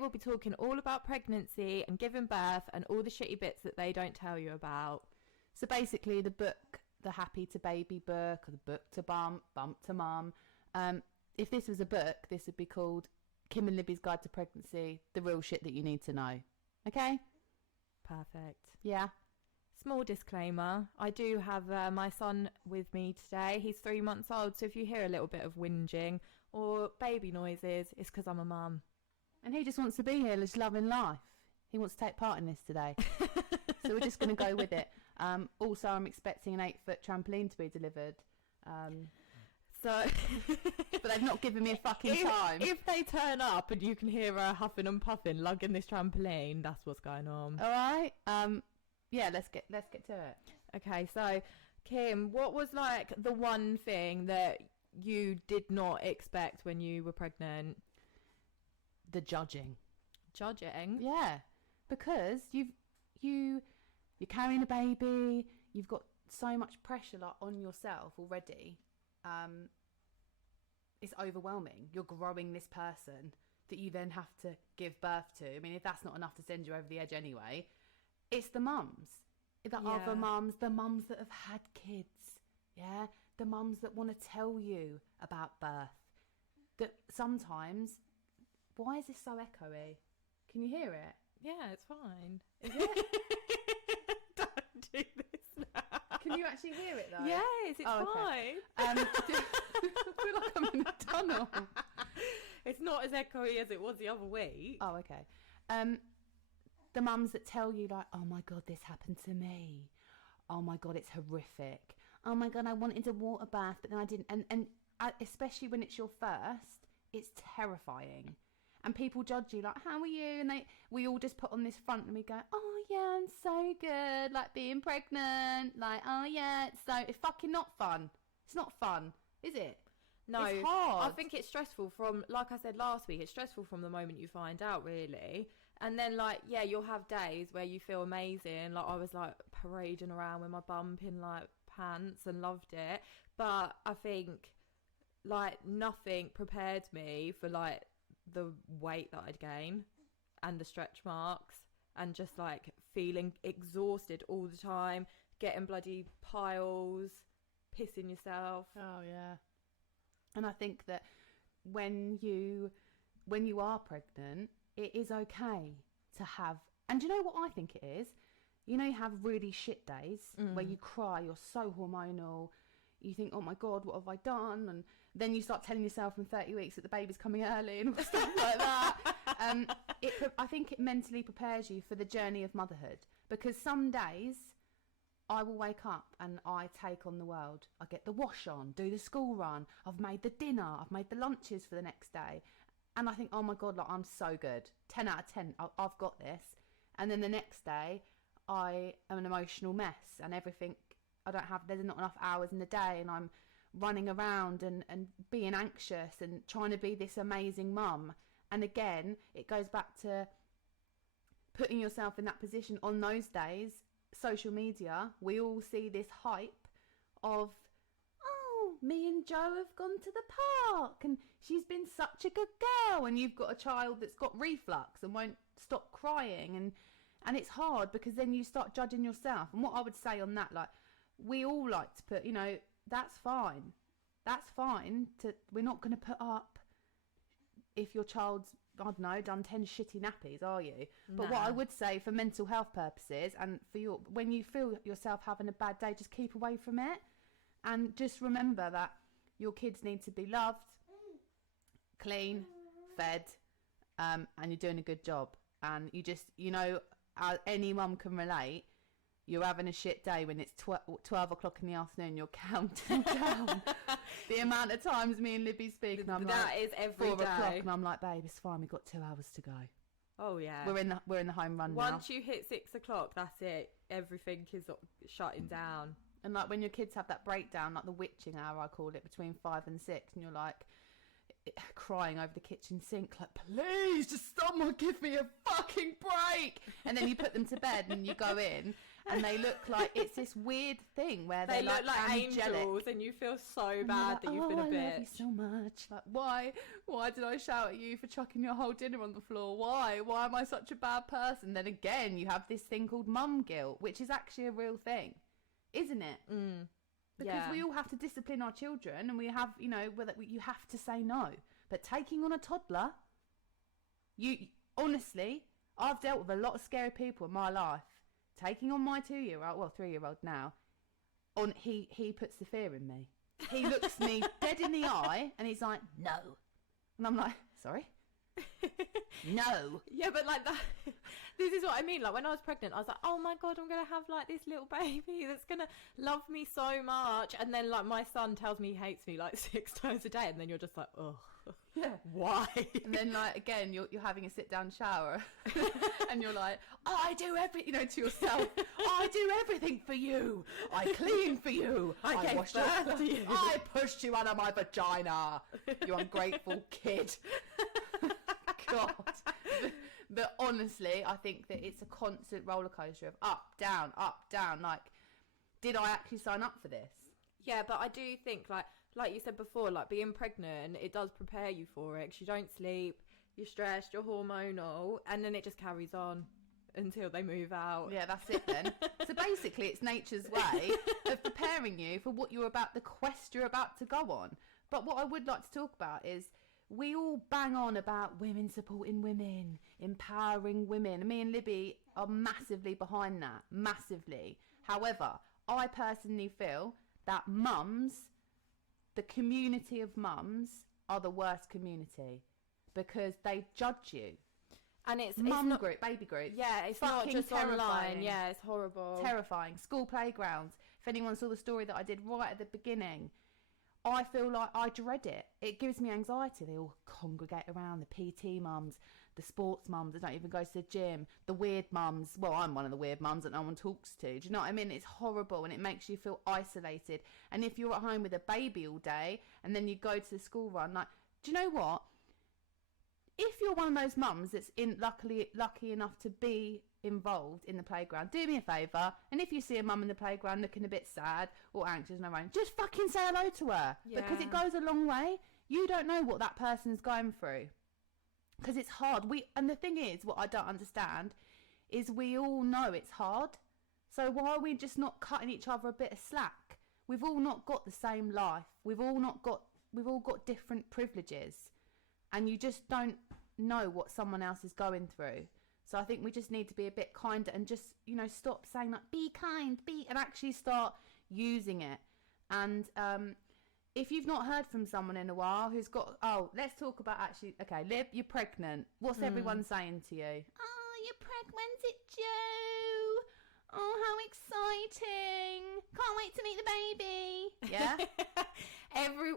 we'll be talking all about pregnancy and giving birth and all the shitty bits that they don't tell you about. So basically the book, the Happy to Baby book, or the Book to Bump to Mum. If this was a book, this would be called Kim and Libby's Guide to Pregnancy, the real shit that you need to know. Okay? Perfect. Yeah. Small disclaimer, I do have my son with me today. He's 3 months old, so if you hear a little bit of whinging or baby noises, it's because I'm a mum. And he just wants to be here, just loving life. He wants to take part in this today. So we're just going to go with it. Also, I'm expecting an 8-foot trampoline to be delivered. But they've not given me a fucking time. If they turn up and you can hear her huffing and puffing, lugging this trampoline, that's what's going on. All right. Yeah, let's get to it. Okay, so Kim, what was like the one thing that you did not expect when you were pregnant? The judging. Judging? Yeah, because you're carrying a baby. You've got so much pressure like on yourself already. It's overwhelming. You're growing this person that you then have to give birth to. I mean, if that's not enough to send you over the edge anyway. It's the mums, other mums, the mums that have had kids, yeah? The mums that want to tell you about birth. That sometimes, why is this so echoey? Can you hear it? Yeah, it's fine. Is it? Don't do this now. Can you actually hear it though? Yes, it's okay. fine. I feel like I'm in a tunnel. It's not as echoey as it was the other week. Oh, okay. The mums that tell you like, oh my God, this happened to me. Oh my God, it's horrific. Oh my God, I wanted a water bath, but then I didn't. And especially when it's your first, it's terrifying. And people judge you like, how are you? And we all just put on this front and we go, oh yeah, I'm so good. Like being pregnant. Like, oh yeah, it's fucking not fun. It's not fun, is it? No, it's hard. I think it's stressful from, like I said last week, it's stressful from the moment you find out, really. And then, like, yeah, you'll have days where you feel amazing. Like, I was, like, parading around with my bump in, like, pants and loved it. But I think, like, nothing prepared me for, like, the weight that I'd gain and the stretch marks and just, like, feeling exhausted all the time, getting bloody piles, pissing yourself. Oh, yeah. And I think that when you are pregnant, it is okay to have... And do you know what I think it is? You know, you have really shit days where you cry, you're so hormonal, you think, oh my God, what have I done? And then you start telling yourself in 30 weeks that the baby's coming early and stuff like that. I think it mentally prepares you for the journey of motherhood. Because some days... I will wake up and I take on the world. I get the wash on, do the school run. I've made the dinner. I've made the lunches for the next day. And I think, oh my God, like I'm so good. 10 out of 10. I've got this. And then the next day, I am an emotional mess and everything. There's not enough hours in the day and I'm running around and being anxious and trying to be this amazing mum. And again, it goes back to putting yourself in that position on those days. Social media, we all see this hype of, oh, me and Jo have gone to the park and she's been such a good girl, and you've got a child that's got reflux and won't stop crying, and it's hard because then you start judging yourself. And what I would say on that, like, we all like to put, you know, that's fine we're not going to put up if your child's, I don't know, done 10 shitty nappies, are you? But what I would say for mental health purposes and for when you feel yourself having a bad day, just keep away from it. And just remember that your kids need to be loved, clean, fed, and you're doing a good job. And you just, you know, any mum can relate. You're having a shit day when it's 12 o'clock in the afternoon, you're counting down the amount of times me and Libby speak, and I'm that is every 4 day. o'clock, and I'm like, babe, it's fine, we've got 2 hours to go. Oh yeah, we're in the home run Once now. you hit 6 o'clock, that's it. Everything is shutting down. And like when your kids have that breakdown, like the witching hour, I call it, between 5 and 6, and you're like, crying over the kitchen sink, like, please, just someone give me a fucking break. And then you put them to bed and you go in, and they look like it's this weird thing where they look like angelic. angels, and you feel so bad that you've been a bitch. I love you so much. Like, why did I shout at you for chucking your whole dinner on the floor? Why am I such a bad person? Then again, you have this thing called mum guilt, which is actually a real thing, isn't it? Because we all have to discipline our children, and we have, you have to say no. But taking on a toddler, honestly, I've dealt with a lot of scary people in my life. Taking on my 3-year-old now, he puts the fear in me. He looks me dead in the eye, and he's like, no. And I'm like, sorry? No. Yeah, but like that, this is what I mean. Like when I was pregnant, I was like, oh my God, I'm going to have like this little baby that's going to love me so much. And then like my son tells me he hates me like 6 times a day. And then you're just like, oh, yeah, why? And then like, again, you're having a sit down shower and you're like, I do everything, to yourself. I do everything for you. I clean for you. I wash birth to you. I pushed you out of my vagina. You ungrateful kid. God. But honestly, I think that it's a constant roller coaster of up, down, up, down. Like, did I actually sign up for this? Yeah, but I do think like you said before, like being pregnant, it does prepare you for it. 'Cause you don't sleep, you're stressed, you're hormonal, and then it just carries on until they move out. Yeah, that's it then. So basically, it's nature's way of preparing you for the quest you're about to go on. But what I would like to talk about is, we all bang on about women supporting women, empowering women. Me and Libby are massively behind that, massively. However, I personally feel that the community of mums are the worst community, because they judge you. And it's baby group. Yeah, it's not just online. Yeah, it's horrible. Terrifying. School playgrounds. If anyone saw the story that I did right at the beginning, I feel like I dread it. It gives me anxiety. They all congregate around, the PT mums, the sports mums that don't even go to the gym, the weird mums. Well, I'm one of the weird mums that no one talks to. Do you know what I mean? It's horrible, and it makes you feel isolated. And if you're at home with a baby all day and then you go to the school run, like, do you know what? If you're one of those mums that's lucky enough to be involved in the playground, do me a favour, and if you see a mum in the playground looking a bit sad or anxious and around, just fucking say hello to her. Yeah. Because it goes a long way. You don't know what that person's going through, because it's hard. And the thing is, what I don't understand is, we all know it's hard, so why are we just not cutting each other a bit of slack? We've all not got the same life. We've all got different privileges, and you just don't know what someone else is going through. So I think we just need to be a bit kinder, and just, stop saying like, be kind, and actually start using it. And if you've not heard from someone in a while who's got, let's talk about okay, Lib, you're pregnant. What's everyone saying to you? Oh, you're pregnant, is it Joe? Oh, how exciting. Can't wait to meet the baby. Yeah?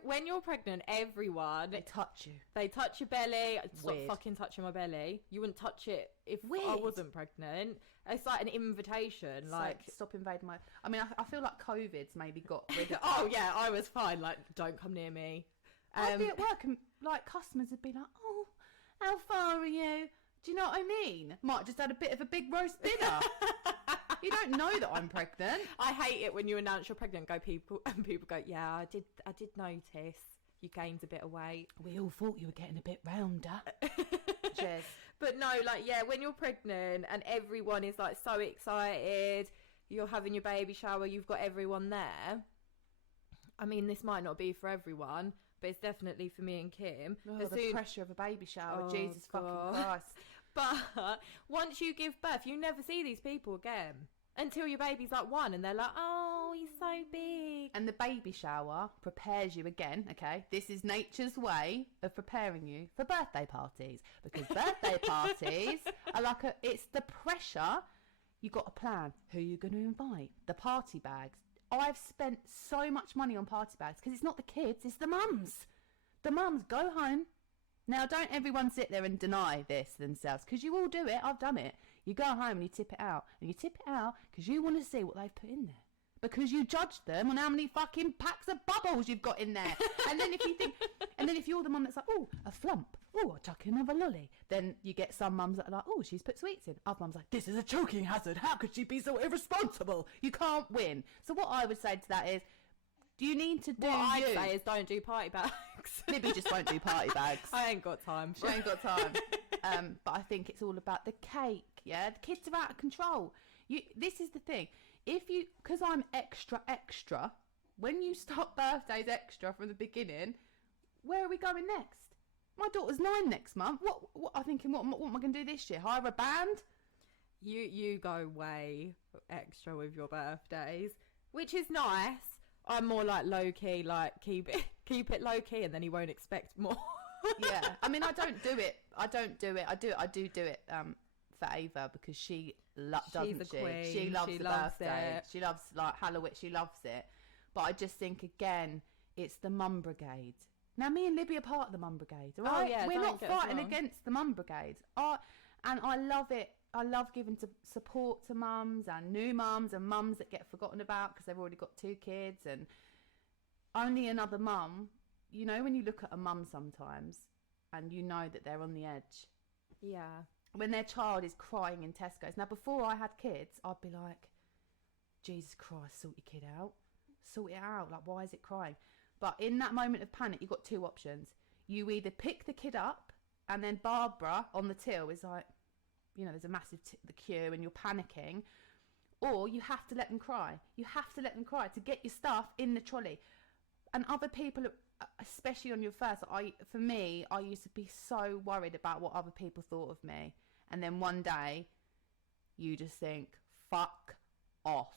When you're pregnant, everyone... They touch you. They touch your belly. Stop Weird. fucking touching my belly. You wouldn't touch it if Weird. I wasn't pregnant. It's like an invitation. Like, stop invading my... I mean, I feel like COVID's maybe got rid of... Oh, yeah, I was fine. Like, don't come near me. I'd be at work and, like, customers would be like, oh, how far are you? Do you know what I mean? Might just had a bit of a big roast dinner. You don't know that I'm pregnant. I hate it when you announce you're pregnant and people go, yeah, I did notice you gained a bit of weight. We all thought you were getting a bit rounder. Cheers. But no, like, yeah, when you're pregnant and everyone is like so excited, you're having your baby shower, you've got everyone there. I mean, this might not be for everyone, but it's definitely for me and Kim. Oh, the pressure of a baby shower. Oh, Jesus fucking Christ. But once you give birth, you never see these people again. Until your baby's like 1 and they're like, oh, he's so big. And the baby shower prepares you again, okay? This is nature's way of preparing you for birthday parties. Because birthday parties are like it's the pressure. You got to plan who you're going to invite. The party bags. I've spent so much money on party bags because it's not the kids, it's the mums. The mums go home. Now, don't everyone sit there and deny this themselves, because you all do it. I've done it. You go home and you tip it out. And you tip it out because you want to see what they've put in there. because you judged them on how many fucking packs of bubbles you've got in there. And then if you're the mum that's like, oh, a flump, oh, I'll chuck in another lolly, then you get some mums that are like, oh, she's put sweets in. Other mums like, this is a choking hazard. How could she be so irresponsible? You can't win. So what I would say to that is, do you need to do what I'd say is don't do party bags. Libby just won't do party bags. I ain't got time. She ain't got time. But I think it's all about the cake. Yeah, the kids are out of control. This is the thing. Because I'm extra, when you start birthdays extra from the beginning, where are we going next? My daughter's 9 next month. What I'm thinking, what am I going to do this year? Hire a band? You go way extra with your birthdays, which is nice. I'm more like low key, like keep it low key, and then he won't expect more. Yeah, I mean, I don't do it. I do it for Ava because she doesn't she? Queen. She loves the birthday. It. She loves like Halloween. She loves it. But I just think again, it's the mum brigade. Now, me and Libby are part of the mum brigade. All right? Oh yeah, we're not fighting against the mum brigade. And I love it. I love giving support to mums and new mums and mums that get forgotten about because they've already got 2 kids and only another mum. You know, when you look at a mum sometimes and you know that they're on the edge. Yeah. When their child is crying in Tesco's. Now, before I had kids, I'd be like, Jesus Christ, sort your kid out. Sort it out. Like, why is it crying? But in that moment of panic, you've got 2 options. You either pick the kid up and then Barbara on the till is like, you know, there's a massive the queue and you're panicking, or you have to let them cry. You have to let them cry to get your stuff in the trolley. And other people, especially on your first, for me, I used to be so worried about what other people thought of me. And then one day, you just think, fuck off.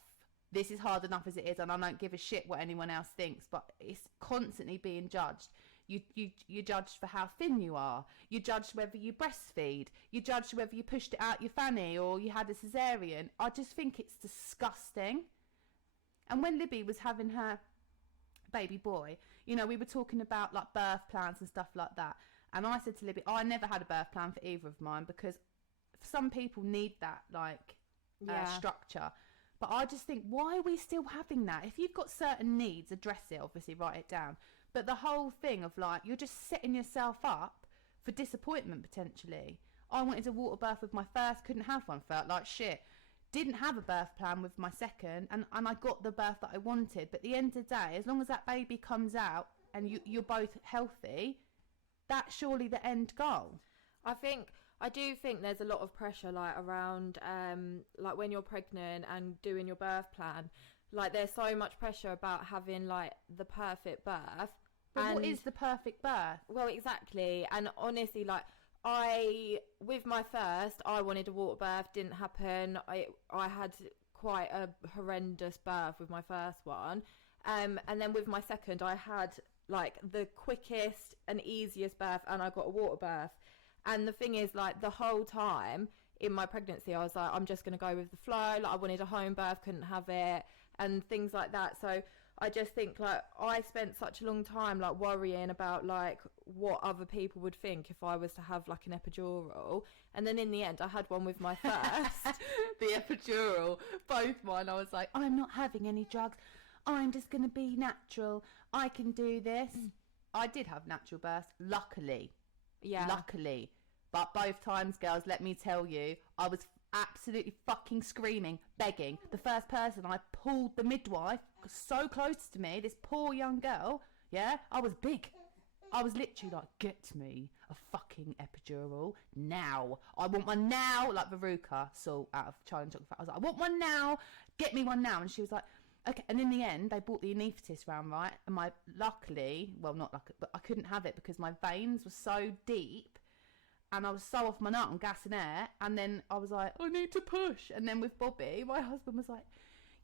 This is hard enough as it is, and I don't give a shit what anyone else thinks, but it's constantly being judged. You're judged for how thin you are. You're judged whether you breastfeed. You're judged whether you pushed it out your fanny or you had a cesarean. I just think it's disgusting. And when Libby was having her baby boy, you know, we were talking about like birth plans and stuff like that. And I said to Libby, I never had a birth plan for either of mine because some people need that like structure. But I just think, why are we still having that? If you've got certain needs, address it, obviously, write it down. But the whole thing of like, you're just setting yourself up for disappointment potentially. I wanted a water birth with my first, couldn't have one, felt like shit. Didn't have a birth plan with my second, and I got the birth that I wanted. But at the end of the day, as long as that baby comes out and you're both healthy, that's surely the end goal. I do think there's a lot of pressure like around like when you're pregnant and doing your birth plan. Like there's so much pressure about having like the perfect birth. But what is the perfect birth? Well, exactly. And honestly, like with my first, I wanted a water birth, didn't happen. I had quite a horrendous birth with my first one. And then with my second, I had like the quickest and easiest birth, and I got a water birth. And the thing is, like, the whole time in my pregnancy, I was like, I'm just going to go with the flow. Like, I wanted a home birth, couldn't have it, and things like that. So I just think, like, I spent such a long time, like, worrying about, like, what other people would think if I was to have, like, an epidural. And then in the end, I had one with my first. The epidural. Both mine. I was like, I'm not having any drugs. I'm just going to be natural. I can do this. I did have natural births, luckily. Yeah. Luckily. But both times, girls, let me tell you, I was absolutely fucking screaming, begging. The first person, I pulled the midwife so close to me, this poor young girl, yeah, I was big. I was literally like, get me a fucking epidural now. I want one now, like Veruca, so out of Charlie and Chocolate Factory. I was like, I want one now, get me one now. And she was like, okay. And in the end, they brought the anaesthetist round, right? And luckily, well, not luckily, but I couldn't have it because my veins were so deep. And I was so off my nut on gas and air. And then I was like, I need to push. And then with Bobby, my husband was like,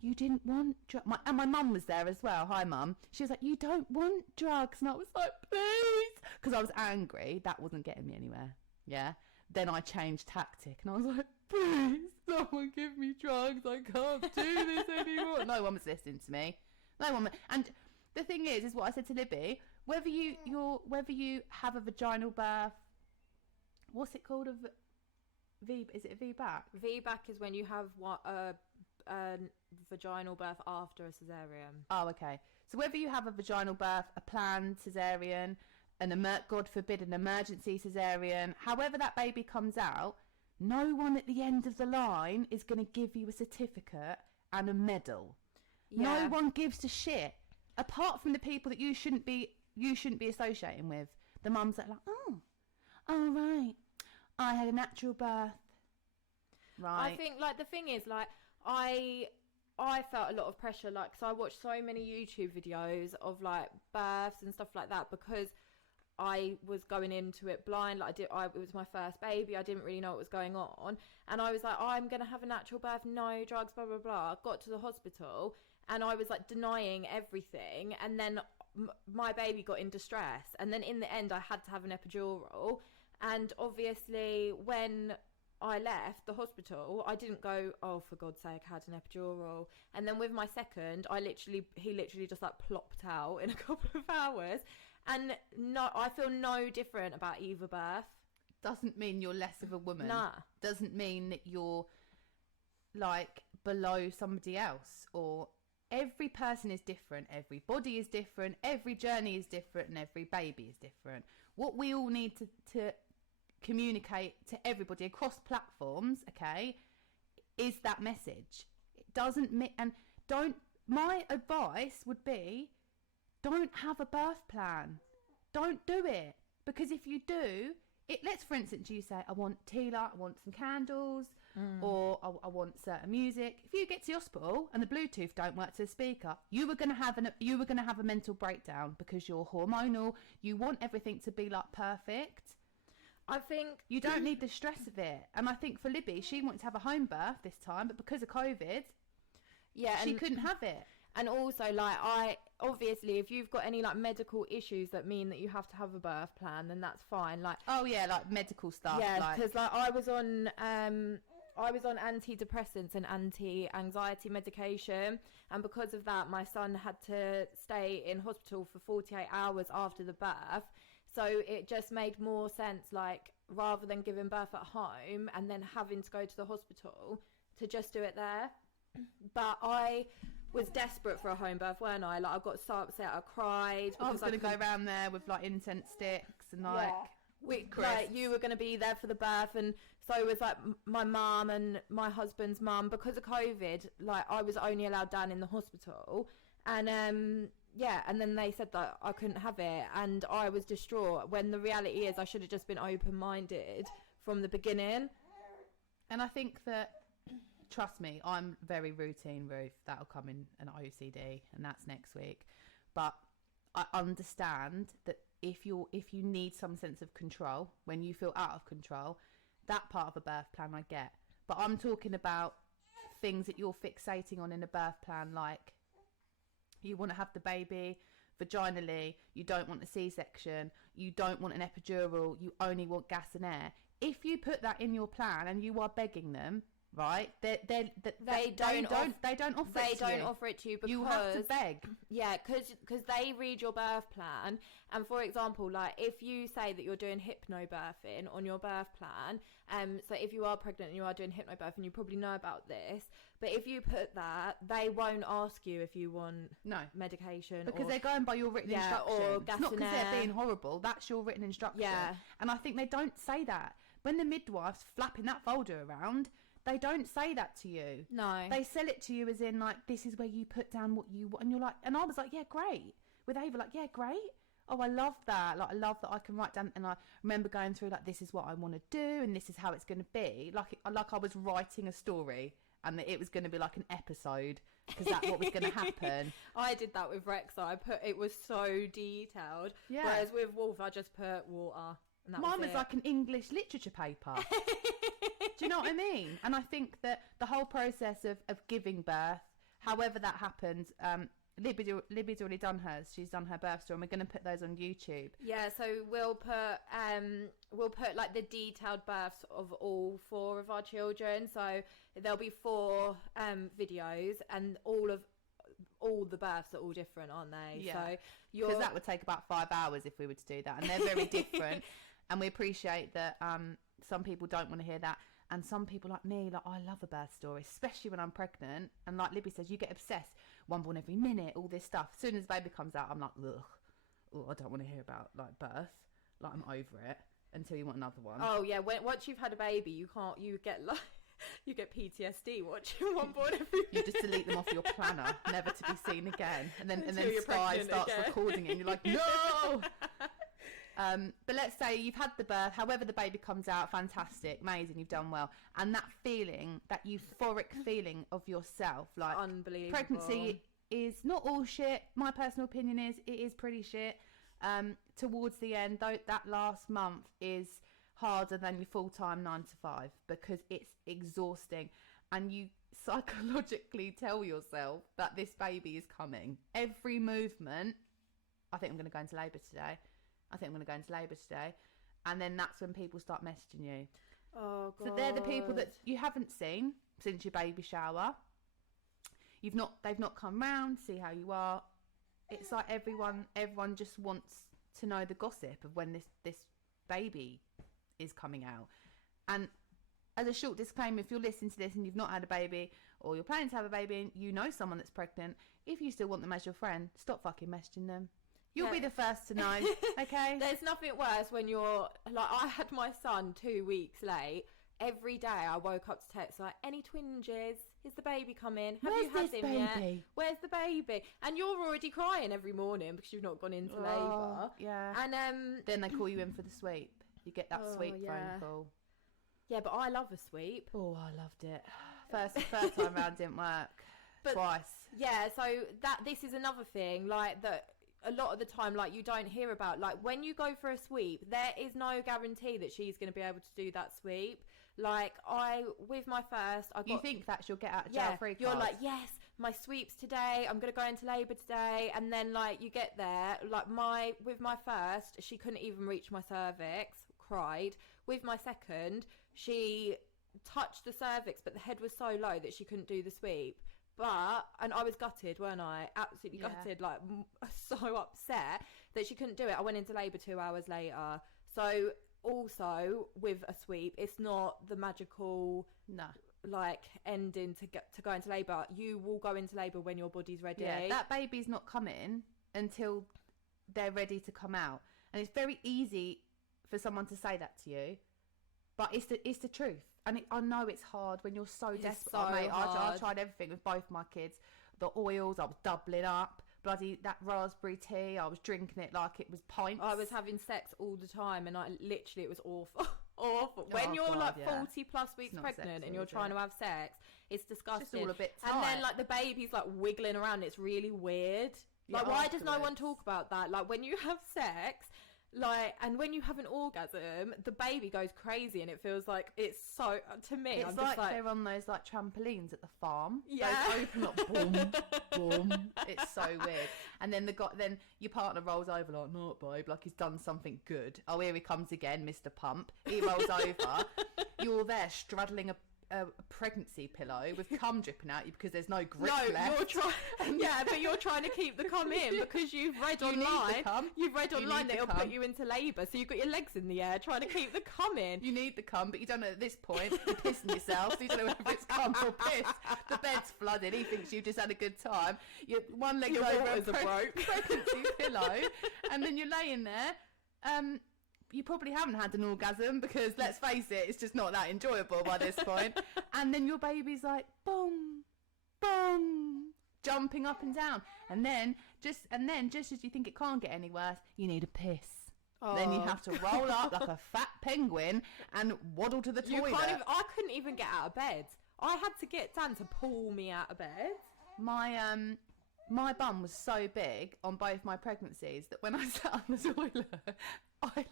you didn't want drugs. And my mum was there as well. Hi, Mum. She was like, you don't want drugs. And I was like, please. Because I was angry. That wasn't getting me anywhere. Yeah. Then I changed tactic. And I was like, please, someone give me drugs. I can't do this anymore. No one was listening to me. No one. And the thing is what I said to Libby. Whether you have a vaginal birth, what's it called? Is it a VBAC? VBAC is when you have vaginal birth after a cesarean. Oh, okay. So whether you have a vaginal birth, a planned cesarean, God forbid, an emergency cesarean, however that baby comes out, no one at the end of the line is going to give you a certificate and a medal. Yeah. No one gives a shit, apart from the people that you shouldn't be associating with. The mums that are like, oh right, I had a natural birth. Right. I think, like, the thing is, like, I felt a lot of pressure, like, because I watched so many YouTube videos of, like, births and stuff like that, because I was going into it blind. Like, it was my first baby. I didn't really know what was going on. And I was like, I'm going to have a natural birth, no drugs, blah, blah, blah. Got to the hospital, and I was, like, denying everything. And then my baby got in distress. And then in the end, I had to have an epidural. And obviously, when I left the hospital, I didn't go, oh, for God's sake, I had an epidural. And then with my second, he literally just, like, plopped out in a couple of hours. And no, I feel no different about either birth. Doesn't mean you're less of a woman. Nah. Doesn't mean that you're, like, below somebody else. Or every person is different. Every body is different. Every journey is different. And every baby is different. What we all need to communicate to everybody across platforms, okay, is that message. It doesn't my advice would be, don't have a birth plan. Don't do it. Because if you do, let's, for instance, you say, I want tea light, I want some candles, or I want certain music. If you get to the hospital and the Bluetooth don't work to the speaker, you were going to have a mental breakdown, because you're hormonal. You want everything to be, like, perfect. I think you don't need the stress of it. And I think for Libby, she wanted to have a home birth this time, but because of COVID, she couldn't have it. And also, like, obviously, if you've got any, like, medical issues that mean that you have to have a birth plan, then that's fine. Like, oh yeah, like medical stuff. Yeah, because like I was on antidepressants and anti-anxiety medication, and because of that, my son had to stay in hospital for 48 hours after the birth. So it just made more sense, like, rather than giving birth at home and then having to go to the hospital, to just do it there. But I was desperate for a home birth, weren't I? Like, I got so upset, I cried. I was going to go around there with, like, incense sticks and, like, wheat crisps. Like, you were going to be there for the birth, and so it was, like, my mum and my husband's mum. Because of COVID, like, I was only allowed down in the hospital. And, and then they said that I couldn't have it, and I was distraught, when the reality is I should have just been open-minded from the beginning. And I think that, trust me, I'm very routine, Ruth. That'll come in an OCD, and that's next week. But I understand that if you need some sense of control, when you feel out of control, that part of a birth plan I get. But I'm talking about things that you're fixating on in a birth plan, like you want to have the baby vaginally, you don't want a C-section, you don't want an epidural, you only want gas and air. If you put that in your plan and you are begging them, right, they don't offer it to you, because you have to beg. Yeah, because they read your birth plan, and for example, like, if you say that you're doing hypnobirthing on your birth plan, so if you are pregnant and you are doing hypnobirthing, you probably know about this, but if you put that, they won't ask you if you want medication, because they're going by your written instructions. Or gas, it's not because they're being horrible, that's your written instruction. Yeah. And I think they don't say that when the midwife's flapping that folder around. They don't say that to you. No. They sell it to you as in, like, this is where you put down what you want. And you're like, and I was like, yeah, great. With Ava, like, yeah, great. Oh, I love that. Like, I love that I can write down. And I remember going through, like, this is what I want to do, and this is how it's going to be. Like I was writing a story, and that it was going to be like an episode, because that's what was going to happen. I did that with Rexa. It was so detailed. Yeah. Whereas with Wolf, I just put water. And Mine was like an English literature paper. Do you know what I mean? And I think that the whole process of giving birth, however that happens, Libby's already done hers. She's done her birth story, and we're going to put those on YouTube. Yeah, so we'll put like the detailed births of all 4 of our children. So there'll be 4 videos, and all the births are all different, aren't they? Yeah. So because that would take about 5 hours if we were to do that, and they're very different. And we appreciate that some people don't want to hear that. And some people like me, like, I love a birth story, especially when I'm pregnant. And like Libby says, you get obsessed. One born every minute, all this stuff. As soon as the baby comes out, I'm like, ugh. Oh, I don't want to hear about like birth. Like, I'm over it until you want another one. Oh yeah, once you've had a baby, you get like you get PTSD watching one born every You just delete them off your planner, never to be seen again. And then you're Sky pregnant starts again. recording it and you're like, no! But let's say you've had the birth, however the baby comes out, fantastic, amazing, you've done well. And that feeling, that euphoric feeling of yourself, like, unbelievable. pregnancy is not all shit. My personal opinion is it is pretty shit. Towards the end, though, that last month is harder than your full-time 9 to 5 because it's exhausting, and you psychologically tell yourself that this baby is coming. Every movement, I think I'm going to go into labour today. I think I'm going to go into labour today. And then that's when people start messaging you. Oh, God. So they're the people that you haven't seen since your baby shower. They've not come round, see how you are. It's like everyone just wants to know the gossip of when this baby is coming out. And as a short disclaimer, if you're listening to this and you've not had a baby, or you're planning to have a baby and you know someone that's pregnant, if you still want them as your friend, stop fucking messaging them. You'll be the first to know, okay? There's nothing worse when you're like, I had my son 2 weeks late. Every day I woke up to text like, any twinges? Is the baby coming? Have you had him yet? Where's the baby? And you're already crying every morning because you've not gone into labour. Yeah. And then they call you in for the sweep. You get that sweep phone call. Yeah, but I love a sweep. Oh, I loved it. First time round didn't work. But twice. Yeah, so this is another thing, like, that a lot of the time, like, you don't hear about. Like, when you go for a sweep, there is no guarantee that she's going to be able to do that sweep. Like, with my first, You think that's your get out of jail free card? You're like, yes, my sweep's today, I'm going to go into labour today. And then, like, you get there, like, with my first, she couldn't even reach my cervix, cried. With my second, she touched the cervix, but the head was so low that she couldn't do the sweep. And I was gutted, weren't I? Absolutely gutted, like, so upset that she couldn't do it. I went into labour 2 hours later. So also with a sweep, it's not the magical like ending to go into labour. You will go into labour when your body's ready. Yeah, that baby's not coming until they're ready to come out. And it's very easy for someone to say that to you, but it's the truth. And I know it's hard when you're so desperate. So mate, hard. I tried everything with both my kids. The oils, I was doubling up. Bloody that raspberry tea, I was drinking it like it was pints. I was having sex all the time, and it was awful. Awful. When you're 40 plus weeks pregnant sexy, and you're trying to have sex, it's disgusting. It's just all a bit tight. And then, like, the baby's like wiggling around. It's really weird. Like, why does no one talk about that? Like, when you have sex, like, and when you have an orgasm, the baby goes crazy, and it feels like it's so. To me, it's I'm like, just like they're on those like trampolines at the farm. Yeah. Those open up, boom, boom. It's so weird. And then then your partner rolls over like, "No, babe," like he's done something good. Oh, here he comes again, Mr. Pump. He rolls over. You're there straddling a pregnancy pillow with cum dripping out you because there's no grip left. You're trying. Yeah, but you're trying to keep the cum in because you've read online. You've read online that it'll put you into labour, so you've got your legs in the air trying to keep the cum in. You need the cum, but you don't know at this point. You're pissing yourself, so you don't know whether it's cum or piss. The bed's flooded. He thinks you've just had a good time. One leg's Your over waters are broke. pregnancy pillow, and then you're laying there. You probably haven't had an orgasm because, let's face it, it's just not that enjoyable by this point. And then your baby's like, boom, boom, jumping up and down. And then just as you think it can't get any worse, you need a piss. Oh. Then you have to roll up like a fat penguin and waddle to the toilet. I couldn't even get out of bed. I had to get Dan to pull me out of bed. My bum was so big on both my pregnancies that when I sat on the toilet, I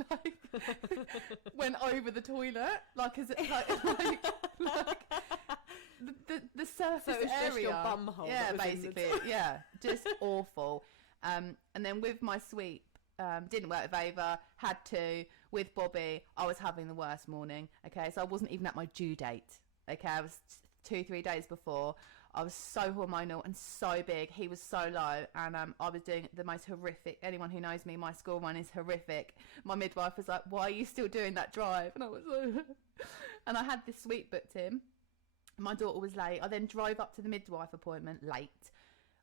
went over the toilet like the surface so it was area. Just your bum hole. Yeah, basically. Yeah, just awful. And then with my sweep, didn't work with Ava. Had to with Bobby. I was having the worst morning. Okay, so I wasn't even at my due date. Okay, I was 2-3 days before. I was so hormonal and so big. He was so low, and I was doing the most horrific. Anyone who knows me, my school run is horrific. My midwife was like, "Why are you still doing that drive?" And I was like, And I had this sweep booked in. My daughter was late. I then drove up to the midwife appointment late.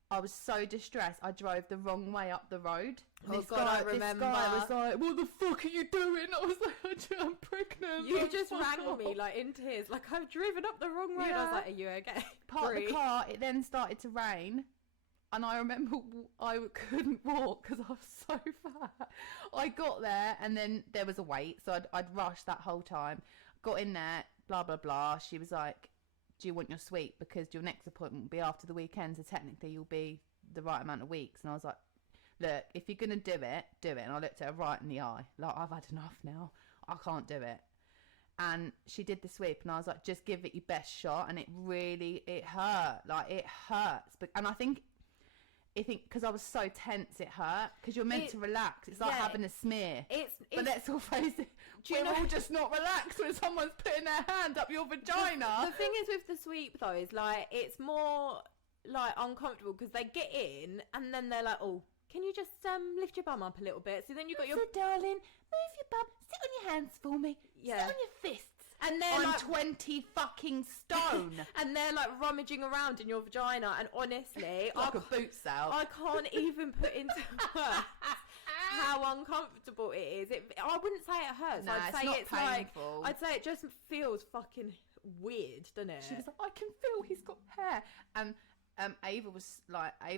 I was so distressed. I drove the wrong way up the road. Oh, God, I remember. This guy was like, "What the fuck are you doing?" I was like, "I'm pregnant." You just rang me like in tears, like I've driven up the wrong road. I was like, "Are you okay?" Parked the car. It then started to rain, and I remember I couldn't walk because I was so fat. I got there, and then there was a wait, so I'd rushed that whole time. Got in there, blah blah blah. She was like, "Do you want your sweep? Because your next appointment will be after the weekend, so technically you'll be the right amount of weeks." And I was like, "Look, if you're going to do it, do it." And I looked at her right in the eye. Like, I've had enough now. I can't do it. And she did the sweep, and I was like, "Just give it your best shot." And it hurt. Like, it hurts. And I think because I was so tense, it hurt. Because you're meant to relax. It's like having a smear. But let's all face it. We're all just not relaxed when someone's putting their hand up your vagina. The thing is with the sweep though is like it's more like uncomfortable because they get in and then they're like, "Oh, can you just lift your bum up a little bit?" So then you've got your... So darling, move your bum. Sit on your hands for me. Yeah. Sit on your fists. And they're I'm like 20 fucking stone. And they're like rummaging around in your vagina, and honestly, like a boots out. I can't even put into words how uncomfortable it is. I wouldn't say it hurts. Nah, I'd say it's not painful. I'd say it just feels fucking weird, doesn't it? She was like, "I can feel he's got hair." And Ava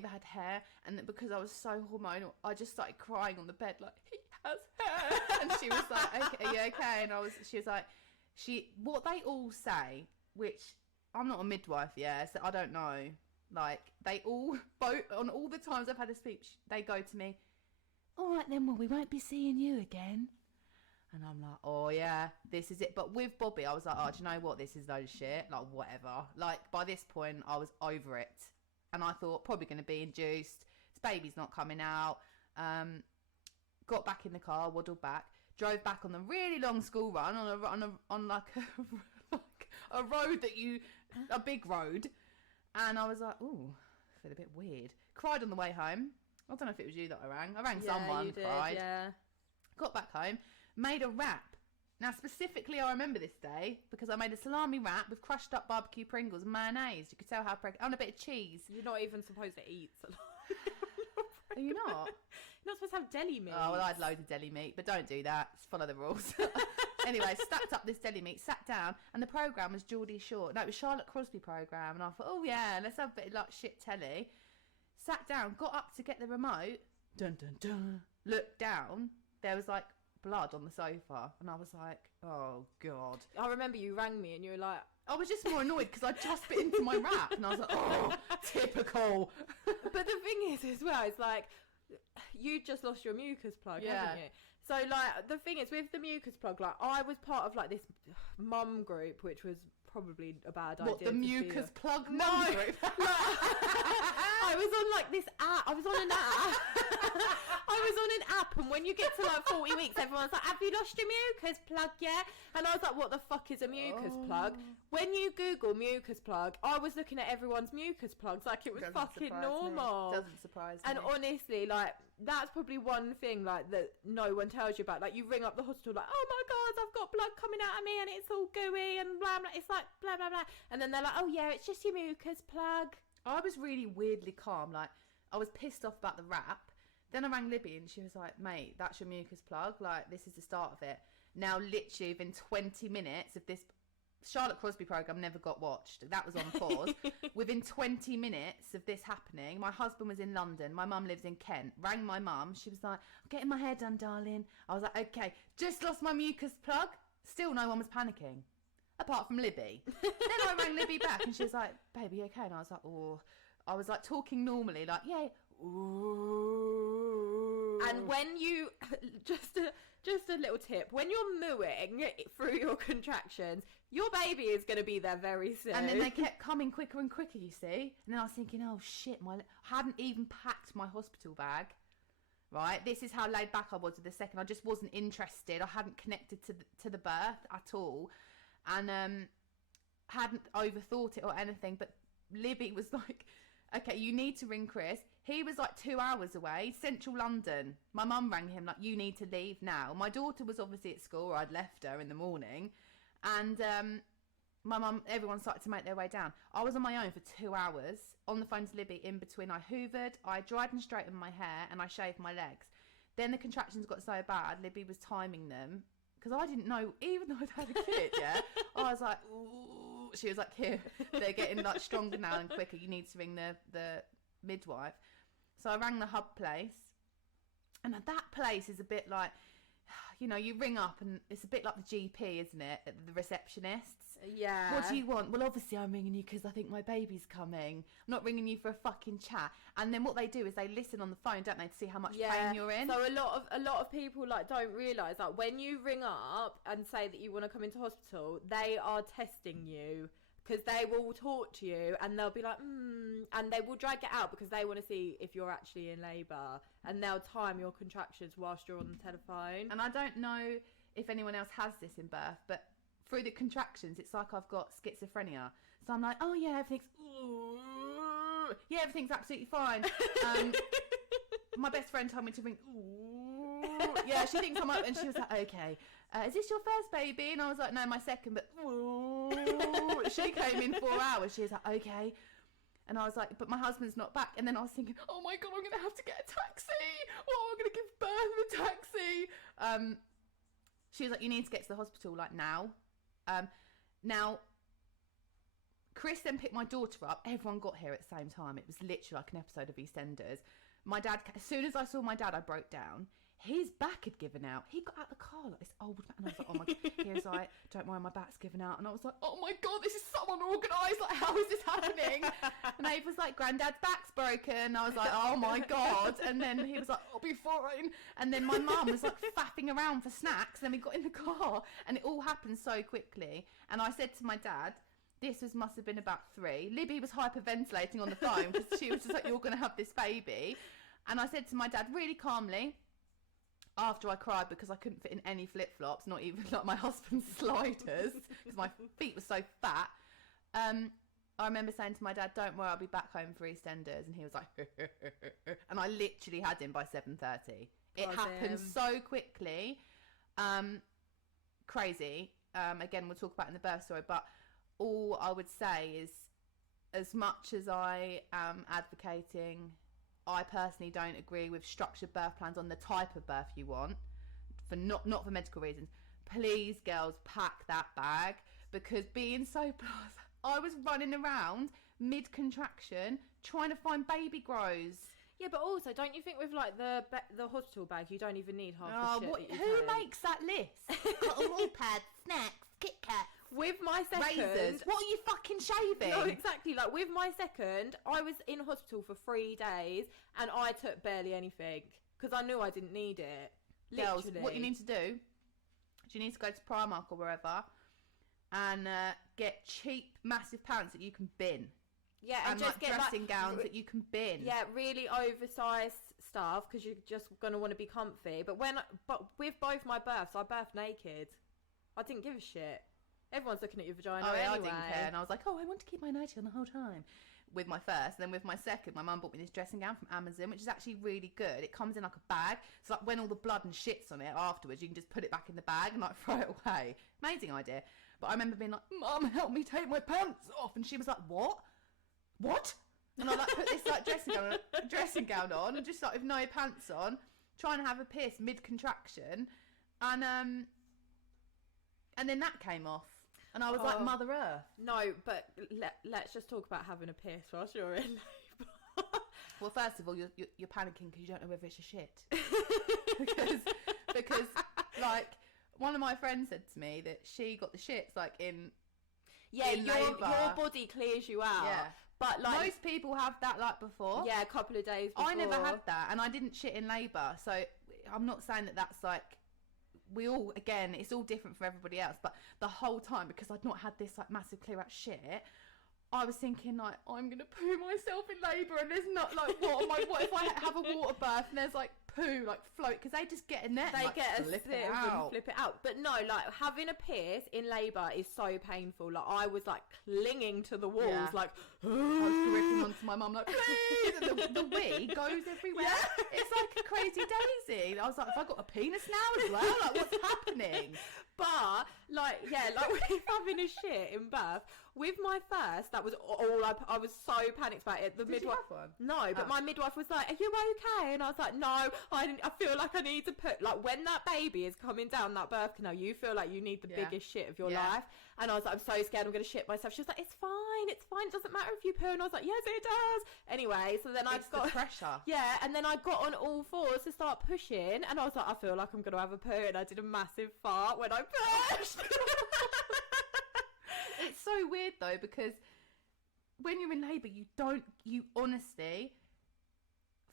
had hair, and then because I was so hormonal, I just started crying on the bed like, "He has hair." And she was like, "Okay, are you okay?" And she was like, what they all say, which I'm not a midwife, so I don't know. Like, they all, both, on all the times I've had a speech, they go to me, "All right then, well, we won't be seeing you again." And I'm like, "Oh yeah, this is it." But with Bobby, I was like, "Oh, do you know what? This is load of shit. Like, whatever." Like, by this point, I was over it. And I thought, probably going to be induced. This baby's not coming out. Got back in the car, waddled back. Drove back on the really long school run on like a road a big road, and I was like, "Ooh, I feel a bit weird." Cried on the way home. I don't know if it was you that I rang. I rang someone. You did, cried. yeah. Got back home, made a wrap. Now specifically, I remember this day because I made a salami wrap with crushed up barbecue Pringles and mayonnaise. You could tell how pregnant. And a bit of cheese. You're not even supposed to eat salami. Are you not? You're not supposed to have deli meat. Oh, well, I had loads of deli meat, but don't do that. Just follow the rules. Anyway, stacked up this deli meat, sat down, and the programme was Geordie Shore. No, it was Charlotte Crosby programme, and I thought, "Oh, yeah, let's have a bit of, like, shit telly." Sat down, got up to get the remote, dun, dun, dun, looked down, there was, like, blood on the sofa, and I was like, "Oh, God." I remember you rang me, and you were like... I was just more annoyed because I just bit into my wrap, and I was like, "Oh, typical." But the thing is, as well, it's like... You just lost your mucus plug, haven't you? So, like, the thing is, with the mucus plug, like, I was part of, like, this mum group, which was probably a bad idea. What, the mucus plug no, mum group? I was on, like, this app. I was on an app. I was on an app, and when you get to, like, 40 weeks, everyone's like, "Have you lost your mucus plug yet?" And I was like, "What the fuck is a mucus plug?" When you Google mucus plug, I was looking at everyone's mucus plugs like it was fucking normal. Doesn't surprise me. And honestly, like, that's probably one thing, like, that no one tells you about. Like, you ring up the hospital, like, "Oh my God, I've got blood coming out of me and it's all gooey and blah, blah." It's like, blah, blah, blah. And then they're like, "Oh yeah, it's just your mucus plug." I was really weirdly calm. Like, I was pissed off about the wrap. Then I rang Libby and she was like, "Mate, that's your mucus plug. Like, this is the start of it." Now, literally, within 20 minutes of this Charlotte Crosby programme never got watched. That was on pause. Within 20 minutes of this happening, my husband was in London. My mum lives in Kent. Rang my mum. She was like, "I'm getting my hair done, darling." I was like, "Okay, just lost my mucus plug." Still no one was panicking. Apart from Libby. Then I rang Libby back and she was like, "Baby, you okay?" And I was like, "Oh." I was like talking normally, like, "Yeah." Ooh. And when you, just a little tip, when you're mooing through your contractions, your baby is going to be there very soon. And then they kept coming quicker and quicker, you see. And then I was thinking, "Oh shit, I hadn't even packed my hospital bag." Right, this is how laid back I was with the second. I just wasn't interested. I hadn't connected to the birth at all, and hadn't overthought it or anything. But Libby was like, "Okay, you need to ring Chris." He was like 2 hours away, central London. My mum rang him like, "You need to leave now." My daughter was obviously at school, or I'd left her in the morning, And my mum, everyone started to make their way down. I was on my own for 2 hours on the phone to Libby. In between, I hoovered, I dried and straightened my hair, and I shaved my legs. Then the contractions got so bad, Libby was timing them, because I didn't know, even though I'd had a kid, yeah, I was like, ooh. She was like, here, they're getting like stronger now and quicker. You need to ring the midwife. So I rang the hub place, and that place is a bit like, you know, you ring up and it's a bit like the GP, isn't it? The receptionists. Yeah. What do you want? Well, obviously I'm ringing you because I think my baby's coming. I'm not ringing you for a fucking chat. And then what they do is they listen on the phone, don't they, to see how much pain you're in. So a lot of people like don't realise that when you ring up and say that you want to come into hospital, they are testing you. Because they will talk to you and they'll be like, and they will drag it out because they want to see if you're actually in labour, and they'll time your contractions whilst you're on the telephone. And I don't know if anyone else has this in birth, but through the contractions, it's like I've got schizophrenia. So I'm like, oh yeah, everything's absolutely fine. My best friend told me to ring. Yeah, she thinks I'm up, and she was like, okay, is this your first baby? And I was like, no, my second, but she came in 4 hours. She was like, okay. And I was like, but my husband's not back. And then I was thinking, oh my God, I'm going to have to get a taxi. Oh, I'm going to give birth in a taxi. She was like, you need to get to the hospital, like, now. Now, Chris then picked my daughter up. Everyone got here at the same time. It was literally like an episode of EastEnders. My dad, as soon as I saw my dad, I broke down. His back had given out. He got out the car like this old man. And I was like, oh my God. He was like, don't worry, my back's given out. And I was like, oh my God, this is so unorganised. Like, how is this happening? And Abe was like, Granddad's back's broken. I was like, oh my God. And then he was like, I'll be fine. And then my mum was like faffing around for snacks. Then we got in the car and it all happened so quickly. And I said to my dad, must have been about 3. Libby was hyperventilating on the phone because she was just like, you're going to have this baby. And I said to my dad really calmly, after I cried because I couldn't fit in any flip-flops, not even like my husband's sliders, because my feet were so fat. I remember saying to my dad, don't worry, I'll be back home for EastEnders. And he was like, and I literally had him by 7:30. It happened so quickly. Crazy. Again, we'll talk about it in the birth story, but all I would say is, as much as I am advocating, I personally don't agree with structured birth plans on the type of birth you want, for not for medical reasons. Please, girls, pack that bag, because being so I was running around mid-contraction trying to find baby grows. Yeah, but also, don't you think with like the hospital bag, you don't even need half the shit? Who makes that list? Cotton wool pads, snacks, Kit Kat. With my second... Razors. What are you fucking shaving? No, exactly. Like, with my second, I was in hospital for 3 days, and I took barely anything, because I knew I didn't need it. Literally. Girls, what you need to do is you need to go to Primark or wherever, and get cheap, massive pants that you can bin. Yeah, and just like get dressing gowns that you can bin. Yeah, really oversized stuff, because you're just going to want to be comfy. But with both my births, I birthed naked. I didn't give a shit. Everyone's looking at your vagina anyway. I didn't care. And I was like, I want to keep my nightie on the whole time. With my first. And then with my second, my mum bought me this dressing gown from Amazon, which is actually really good. It comes in like a bag. So like when all the blood and shit's on it afterwards, you can just put it back in the bag and like throw it away. Amazing idea. But I remember being like, Mum, help me take my pants off. And she was like, what? And I like put this like dressing gown on, and just like with no pants on, trying to have a piss mid-contraction. And then that came off. And I was like, Mother Earth. No, but let's just talk about having a piss whilst you're in labour. Well, first of all, you're panicking because you don't know whether it's a shit. because like one of my friends said to me that she got the shits like in your body clears you out. Yeah. But like most people have that like before. Yeah, a couple of days before. I never had that, and I didn't shit in labour. So I'm not saying that that's like. We all, again, it's all different for everybody else, but the whole time, because I'd not had this like massive clear out shit, I was thinking like, I'm gonna poo myself in labour, and there's not like, what if I have a water birth and there's like poo like float because they just get in there. They like, get a flip sieve it and out. flip it out. But no, like having a pierce in labour is so painful. Like I was like clinging to the walls, Yeah. like I was gripping onto my mum like, please, and the wee goes everywhere. Yeah. It's like a crazy daisy. And I was like, have I got a penis now as well? Like, what's happening? But like, yeah, like with having a shit in birth, with my first, that was all I was so panicked about it. The Did you midwife, have one? no, but Oh. my midwife was like, "Are you okay?" And I was like, "No, I feel like I need to put like when that baby is coming down that birth canal, you feel like you need the Yeah. biggest shit of your Yeah. life." And I was like, "I'm so scared, I'm gonna shit myself." She was like, "It's fine, it doesn't matter if you poo." And I was like, "Yes, it does." Anyway, so then I It's got the pressure. yeah, and then I got on all fours to start pushing, and I was like, I feel like I'm gonna have a poo, and I did a massive fart when I pushed. It's so weird though, because when you're in labour, you honestly,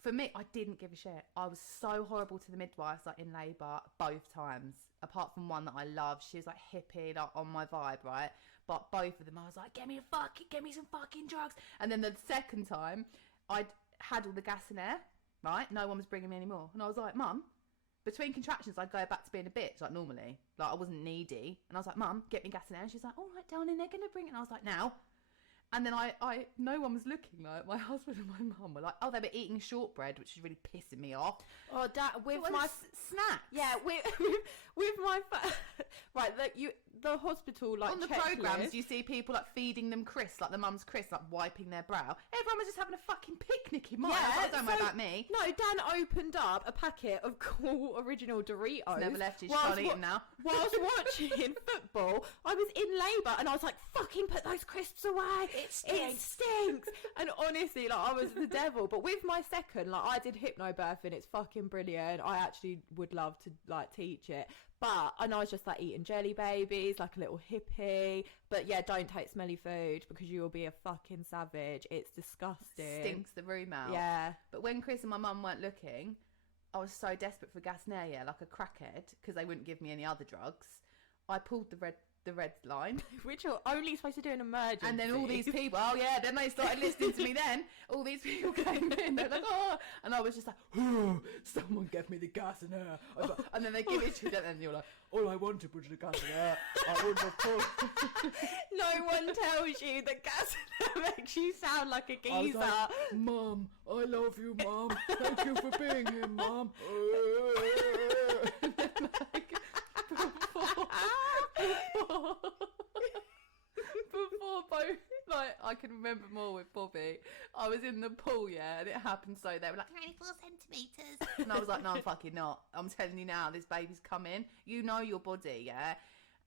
for me, I didn't give a shit. I was so horrible to the midwives, like in labour, both times. Apart from one that I loved, she was like hippie, like on my vibe, right? But both of them, I was like, get me some fucking drugs. And then the second time, I'd had all the gas and air, right? No one was bringing me any more. And I was like, Mum, between contractions, I'd go back to being a bitch, like normally. Like, I wasn't needy. And I was like, Mum, get me gas and air. And she's like, all right, darling, they're going to bring it. And I was like, now. And then no one was looking. Like, my husband and my mum were like, oh, they were eating shortbread, which was really pissing me off. Oh, Dad, with What my was snack. yeah, with my right, the hospital like On the checklist. programmes, you see people like feeding them crisps, like the mum's crisps, like wiping their brow. Everyone was just having a fucking picnic in mine. I was like, don't worry so- about me. No, Dan opened up a packet of cool original Doritos. Never left you. She whilst can't eat wa- them now. Whilst watching football, I was in labour and I was like, fucking put those crisps away. It stinks. And honestly, like I was the devil. But with my second, like I did hypnobirthing. It's fucking brilliant. I actually would love to like teach it. And I was just like eating jelly babies, like a little hippie. But yeah, don't take smelly food because you will be a fucking savage. It's disgusting. Stinks the room out. Yeah. But when Chris and my mum weren't looking, I was so desperate for gas and air, yeah, like a crackhead, because they wouldn't give me any other drugs. I pulled the red line. Which you're only supposed to do in emergency. And then all these people, oh yeah, then they started listening to me then. All these people came in, they're like, oh, and I was just like, oh, someone gave me the gas and air. I was like, and then they give it to you, and you're like, all I wanted was the gas and air. I wouldn't have pulled. No one tells you that gas makes you sound like a I was geezer. like, Mum, I love you, Mum. Thank you for being here, Mum. Before both, like, I can remember more with Bobby. I was in the pool, yeah, and it happened so they were like, 94 centimetres. And I was like, no, I'm fucking not. I'm telling you now, this baby's coming. You know your body, yeah?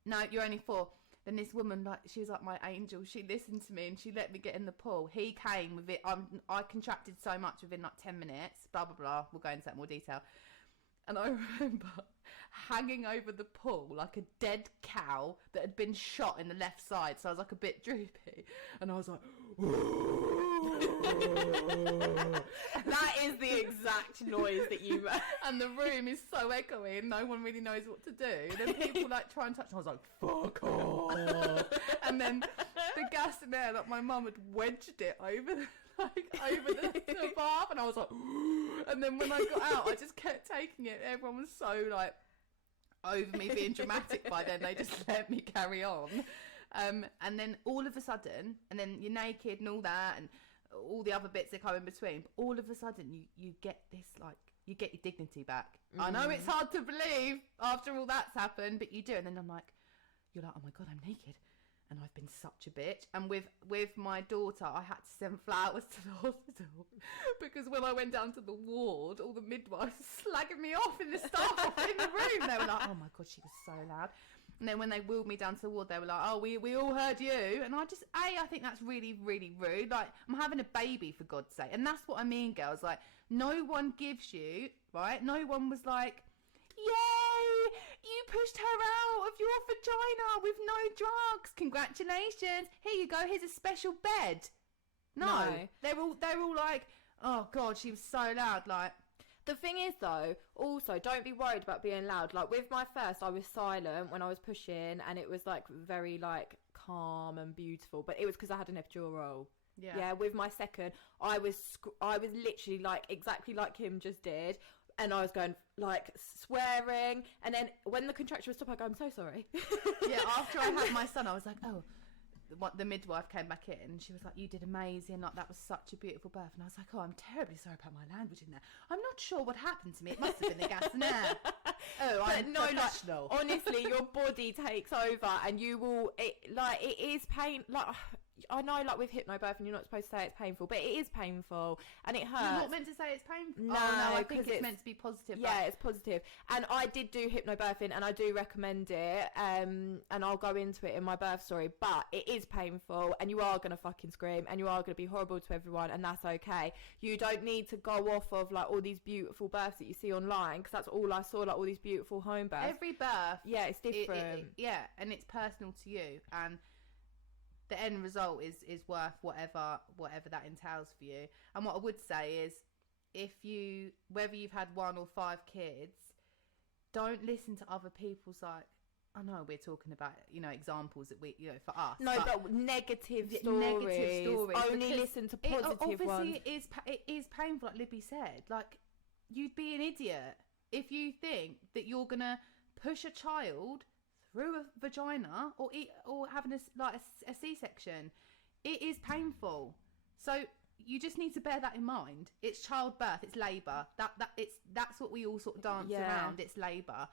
No, you're only 4. Then this woman, like, she was like my angel. She listened to me and she let me get in the pool. He came with it. I contracted so much within like 10 minutes, blah, blah, blah. We'll go into that more detail. And I remember hanging over the pool like a dead cow that had been shot in the left side. So I was like a bit droopy. And I was like, That is the exact noise that you make. and the room is so echoey and no one really knows what to do. And then people like try and touch, and I was like, fuck off. And then the gas in there, like my mum had wedged it over the bath, and I was like, and then when I got out, I just kept taking it. Everyone was so like over me being dramatic by then. They just let me carry on. And then all of a sudden, and then you're naked and all that, and all the other bits that come in between. But all of a sudden, you get this, like, you get your dignity back. I know it's hard to believe after all that's happened, but you do. And then you're like, oh my God, I'm naked. And I've been such a bitch. And with my daughter, I had to send flowers to the hospital because when I went down to the ward, all the midwives were slagging me off in the staff in the room. They were like, oh my God, she was so loud. And then when they wheeled me down to the ward, they were like, oh, we all heard you. And I think that's really, really rude. Like, I'm having a baby, for God's sake. And that's what I mean, girls. Like, no one gives you, right? No one was like, yay, you pushed her out of your vagina with no drugs. Congratulations. Here you go. Here's a special bed. No. They're all like, oh God, she was so loud. Like, The thing is, though, also, don't be worried about being loud. Like, with my first, I was silent when I was pushing, and it was, like, very, like, calm and beautiful. But it was because I had an epidural. Yeah, with my second, I was literally, like, exactly like him just did. And I was going, like, swearing. And then when the contraction was stopped, I go, I'm so sorry. Yeah, after I had my son, I was like, oh, the midwife came back in and she was like, you did amazing, like that was such a beautiful birth. And I was like, oh, I'm terribly sorry about my language in there. I'm not sure what happened to me. It must have been the gas and air. Oh, I'm professional. Like, honestly, your body takes over and you will, it is pain, like, I know, like, with hypnobirthing, you're not supposed to say it's painful, but it is painful and it hurts. You're not meant to say it's painful? No, I think it's meant to be positive. Yeah, it's positive. And I did do hypnobirthing and I do recommend it, and I'll go into it in my birth story, but it is painful and you are going to fucking scream and you are going to be horrible to everyone, and that's okay. You don't need to go off of, like, all these beautiful births that you see online, because that's all I saw, like, all these beautiful home births. Every birth. Yeah, it's different. Yeah, and it's personal to you, and the end result is worth whatever that entails for you. And what I would say is, whether you've had 1 or 5 kids, don't listen to other people's, like, I know we're talking about, examples that we, for us. No, but negative stories. Only listen to positive ones. Obviously, it is painful, like Libby said. Like, you'd be an idiot if you think that you're going to push a child through a vagina or having a C-section. It is painful, so you just need to bear that in mind. It's childbirth, it's labour. That's what we all sort of dance around. It's labour.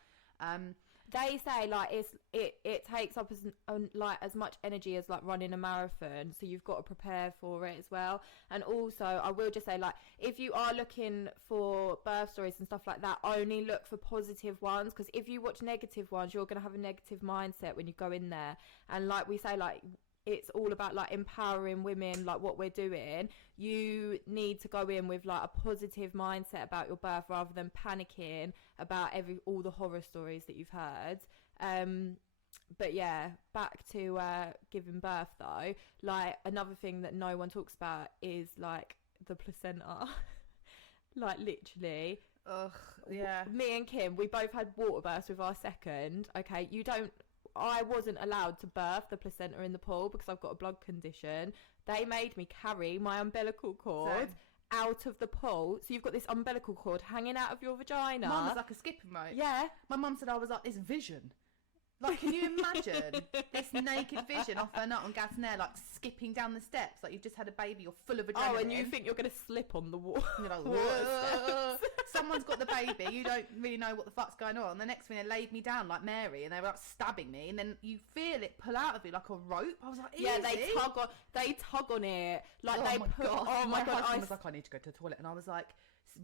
They say, like, it takes up as much energy as, like, running a marathon, so you've got to prepare for it as well. And also, I will just say, like, if you are looking for birth stories and stuff like that, only look for positive ones, because if you watch negative ones, you're going to have a negative mindset when you go in there. And like we say, like, it's all about, like, empowering women, like what we're doing. You need to go in with, like, a positive mindset about your birth rather than panicking about all the horror stories that you've heard. But yeah, back to giving birth though. Like, another thing that no one talks about is, like, the placenta. Like, literally. Ugh, yeah. Me and Kim, we both had water births with our second. Okay, I wasn't allowed to birth the placenta in the pool because I've got a blood condition. They made me carry my umbilical cord out of the pool. So you've got this umbilical cord hanging out of your vagina. Mum was like a skipping rope. Yeah. My mum said I was like this vision. Like, can you imagine this naked vision off her nut on gas and air, like skipping down the steps, like you've just had a baby, you're full of adrenaline. Oh, and you think you're going to slip on the wall. You're like, whoa. Someone's got the baby, you don't really know what the fuck's going on. The next thing, they laid me down like Mary, and they were like stabbing me, and then you feel it pull out of you like a rope. I was like, easy. Yeah, they tug on it. Like, oh my god. I was like, I need to go to the toilet, and I was like,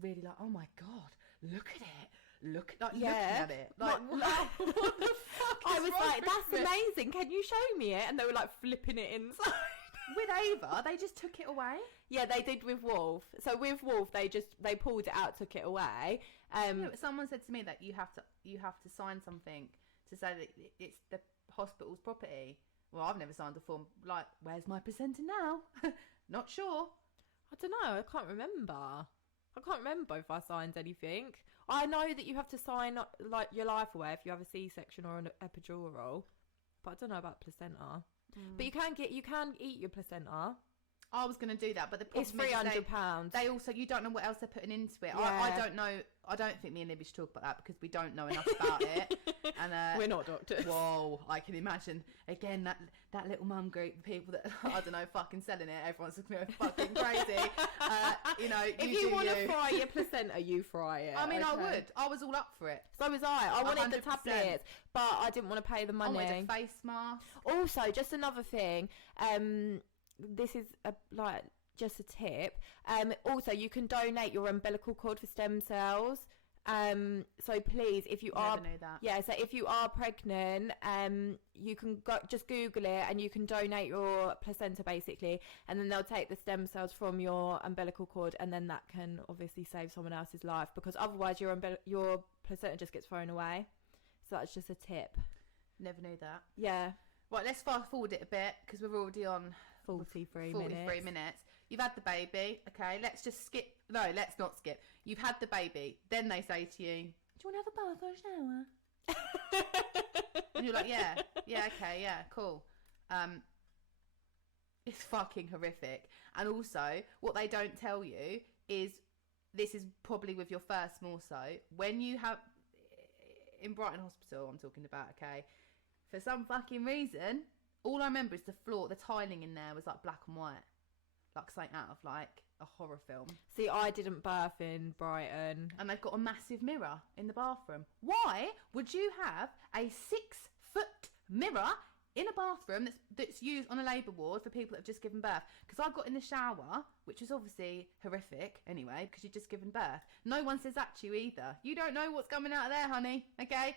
really like, oh my god, look at it. Looking at it. Like, what the fuck I was like, that's amazing. Can you show me it? And they were like flipping it inside. With Ava, they just took it away. Yeah, they did with Wolf. So with Wolf, they pulled it out, took it away. Someone said to me that you have to sign something to say that it's the hospital's property. Well, I've never signed a form. Like, where's my placenta now? Not sure. I don't know. I can't remember if I signed anything. I know that you have to sign, like, your life away if you have a C-section or an epidural, but I don't know about placenta. But you can eat your placenta. I was going to do that, but the problem it's £300. They also, you don't know what else they're putting into it. Yeah. I don't know. I don't think me and Libby should talk about that because we don't know enough about it. And we're not doctors. Whoa, I can imagine again that little mum group of people that I don't know fucking selling it. Everyone's looking at fucking crazy. If you want to fry your placenta, you fry it. I mean, okay. I would. I was all up for it. So was I. I wanted 100%. The tablets, but I didn't want to pay the money. I wanted a face mask. Also, just another thing. This is just a tip. Also, you can donate your umbilical cord for stem cells. So please, if you Never knew that. So if you are pregnant, you can just Google it and you can donate your placenta basically, and then they'll take the stem cells from your umbilical cord, and then that can obviously save someone else's life, because otherwise your placenta just gets thrown away. So that's just a tip. Never knew that. Yeah. Right, let's fast forward it a bit because we're already on 43 minutes. You've had the baby. Okay, let's just skip. No, let's not skip. You've had the baby. Then they say to you, do you want to have a bath or a shower? And you're like, yeah, okay, yeah, cool. It's fucking horrific. And also, what they don't tell you is this is probably with your first more so, when you have, in Brighton Hospital I'm talking about, okay, for some fucking reason, all I remember is the floor, the tiling in there was like black and white, like something out of like a horror film. See, I didn't birth in Brighton. And they've got a massive mirror in the bathroom. Why would you have a 6-foot mirror in a bathroom that's used on a labour ward for people that have just given birth? Because I got in the shower, which was obviously horrific anyway, because you'd just given birth. No one says that to you either. You don't know what's coming out of there, honey, okay?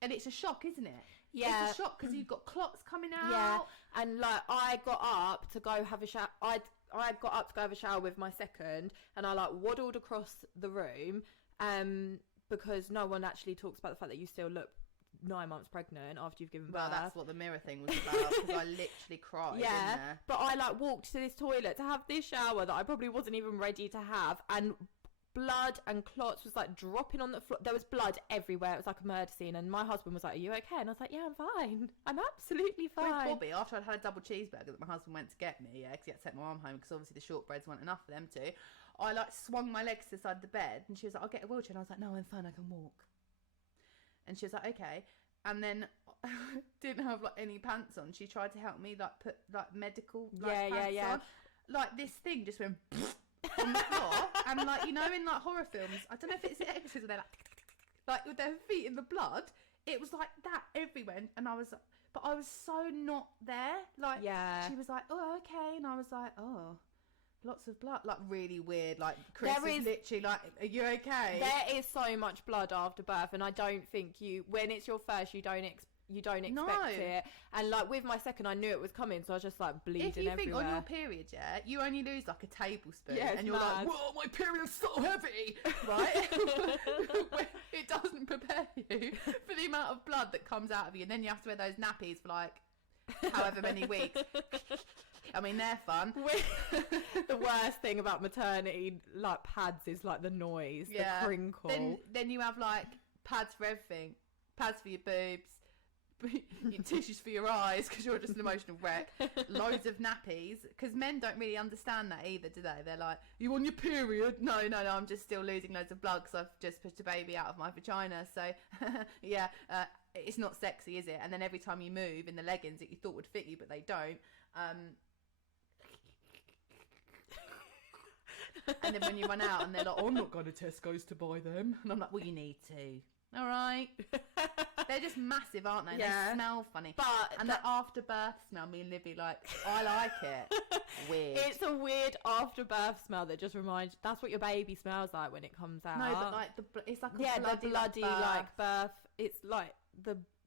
And it's a shock, isn't it? Yeah. It's a shock because you've got clots coming out. Yeah, and like I got up to go have a shower. I got up to go have a shower with my second, and I like waddled across the room, because no one actually talks about the fact that you still look 9 months pregnant after you've given birth. Well, that's what the mirror thing was about, because I literally cried. Yeah, in there. but I like walked to this toilet to have this shower that I probably wasn't even ready to have, and blood and clots was like dropping on the floor. There was blood everywhere. It was like a murder scene, and my husband was like, "Are you okay?" And I was like, "Yeah, I'm fine. I'm absolutely fine." With Bobby, after I'd had a double cheeseburger that my husband went to get me, because he had to take my mum home because obviously the shortbreads weren't enough for them two, I like swung my legs to the side of the bed, and she was like, "I'll get a wheelchair," and I was like, "No, I'm fine, I can walk." And she was like, "Okay." And then didn't have like any pants on. She tried to help me like put like medical like, pants on. Like this thing just went on the floor, and like, you know, in like horror films, I don't know if it's the Exorcist, they're like with their feet in the blood. It was like that everywhere, and I was so not there. Like, she was like, "Oh, okay," and I was like, "Oh, lots of blood," like really weird. Like Chris is literally like, "Are you okay?" There is so much blood after birth, and I don't think when it's your first, you don't expect it. And like with my second, I knew it was coming, so I was just like bleeding everywhere. If you think on your period, you only lose like a tablespoon, and you're mad. like, "Whoa, my period's so heavy," right? It doesn't prepare you for the amount of blood that comes out of you, and then you have to wear those nappies for like however many weeks. I mean, they're fun. The worst thing about maternity like pads is like the noise, the crinkle. Then you have like pads for everything, pads for your boobs, your tissues for your eyes because you're just an emotional wreck, loads of nappies, because men don't really understand that either, do they? They're like, "You on your period?" No, I'm just still losing loads of blood because I've just pushed a baby out of my vagina, so it's not sexy, is it? And then every time you move in the leggings that you thought would fit you but they don't, and then when you run out and they're like, "Oh, I'm not going to Tesco's to buy them," and I'm like, "Well, you need to." All right. They're just massive, aren't they? Yeah. They smell funny. But the after birth smell, me and Libby like, I like it. Weird. It's a weird after birth smell that just reminds you, that's what your baby smells like when it comes out. No, but like it's like the bloody like birth. It's like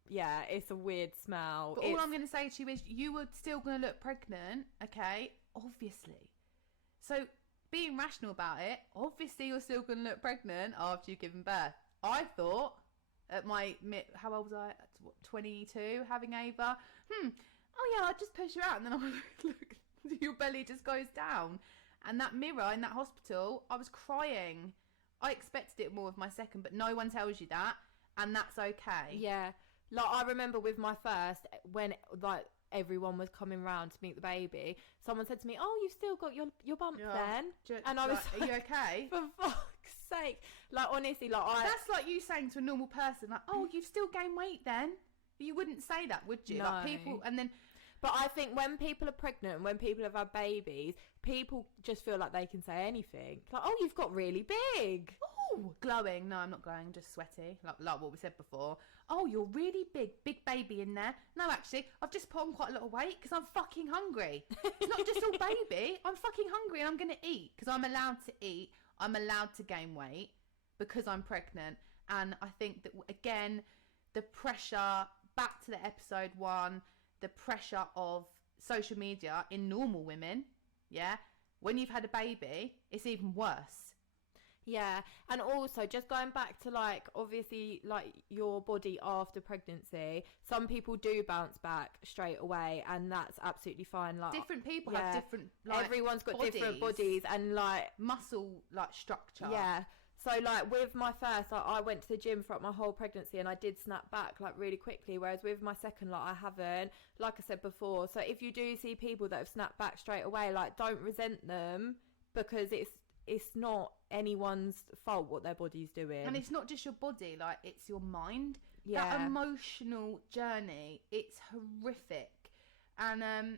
it's a weird smell. But all I'm going to say to you is you were still going to look pregnant, okay? Obviously. So being rational about it, obviously you're still going to look pregnant after you've given birth. I thought at how old was I? 22, having Ava. Oh yeah, I'll just push her out, and then I'm like, look, your belly just goes down. And that mirror in that hospital, I was crying. I expected it more with my second, but no one tells you that, and that's okay. Yeah, like I remember with my first, when like everyone was coming round to meet the baby, someone said to me, "Oh, you've still got your bump then," and I was like, "Are you okay?" For fuck's sake, like honestly, like that's like you saying to a normal person, like, "Oh, you've still gained weight then." You wouldn't say that, would you? No. Like people, and then. But I think when people are pregnant and when people have had babies, people just feel like they can say anything. Like, "Oh, you've got really big." Oh, glowing. No, I'm not glowing. I'm just sweaty. Like what we said before. "Oh, you're really big baby in there." No, actually, I've just put on quite a lot of weight because I'm fucking hungry. It's not just all baby. I'm fucking hungry and I'm going to eat because I'm allowed to eat. I'm allowed to gain weight because I'm pregnant. And I think that, again, the pressure, back to the episode 1, the pressure of social media in normal women, when you've had a baby, it's even worse. Yeah, and also just going back to like obviously like your body after pregnancy, some people do bounce back straight away, and that's absolutely fine. Like different people have different, like, everyone's got different bodies and like muscle like structure. Yeah. So like with my first, like, I went to the gym throughout my whole pregnancy and I did snap back like really quickly, whereas with my second, like I haven't, like I said before. So if you do see people that have snapped back straight away, like don't resent them, because it's not anyone's fault what their body's doing. And it's not just your body, like, it's your mind. Yeah. That emotional journey, it's horrific. And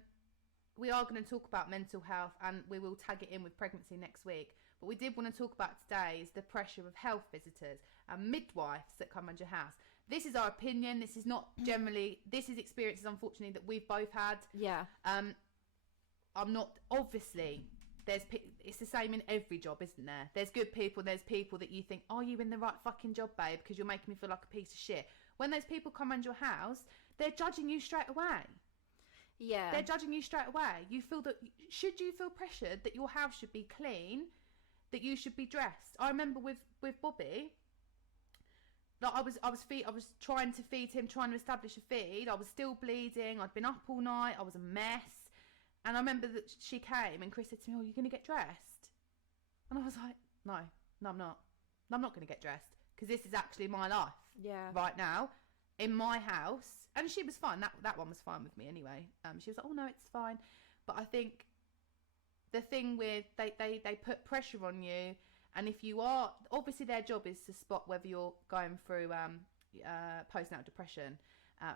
we are going to talk about mental health, and we will tag it in with pregnancy next week. But we did want to talk about today is the pressure of health visitors and midwives that come around your house. This is our opinion. This is not generally, this is experiences, unfortunately, that we've both had. Yeah. I'm not, obviously, it's the same in every job, isn't there? There's good people, there's people that you think, are you in the right fucking job, babe? Because you're making me feel like a piece of shit. When those people come around your house, they're judging you straight away. Yeah. They're judging you straight away. You feel that, should you feel pressured that your house should be clean, that you should be dressed? I remember with Bobby, like I was trying to feed him, trying to establish a feed. I was still bleeding. I'd been up all night. I was a mess. And I remember that she came and Chris said to me, "Oh, you're going to get dressed?" And I was like, no, I'm not. I'm not going to get dressed because this is actually my life. Yeah. Right now, in my house. And she was fine. That one was fine with me anyway. She was like, "Oh no, it's fine." But I think the thing with they put pressure on you, and if you are, obviously their job is to spot whether you're going through postnatal depression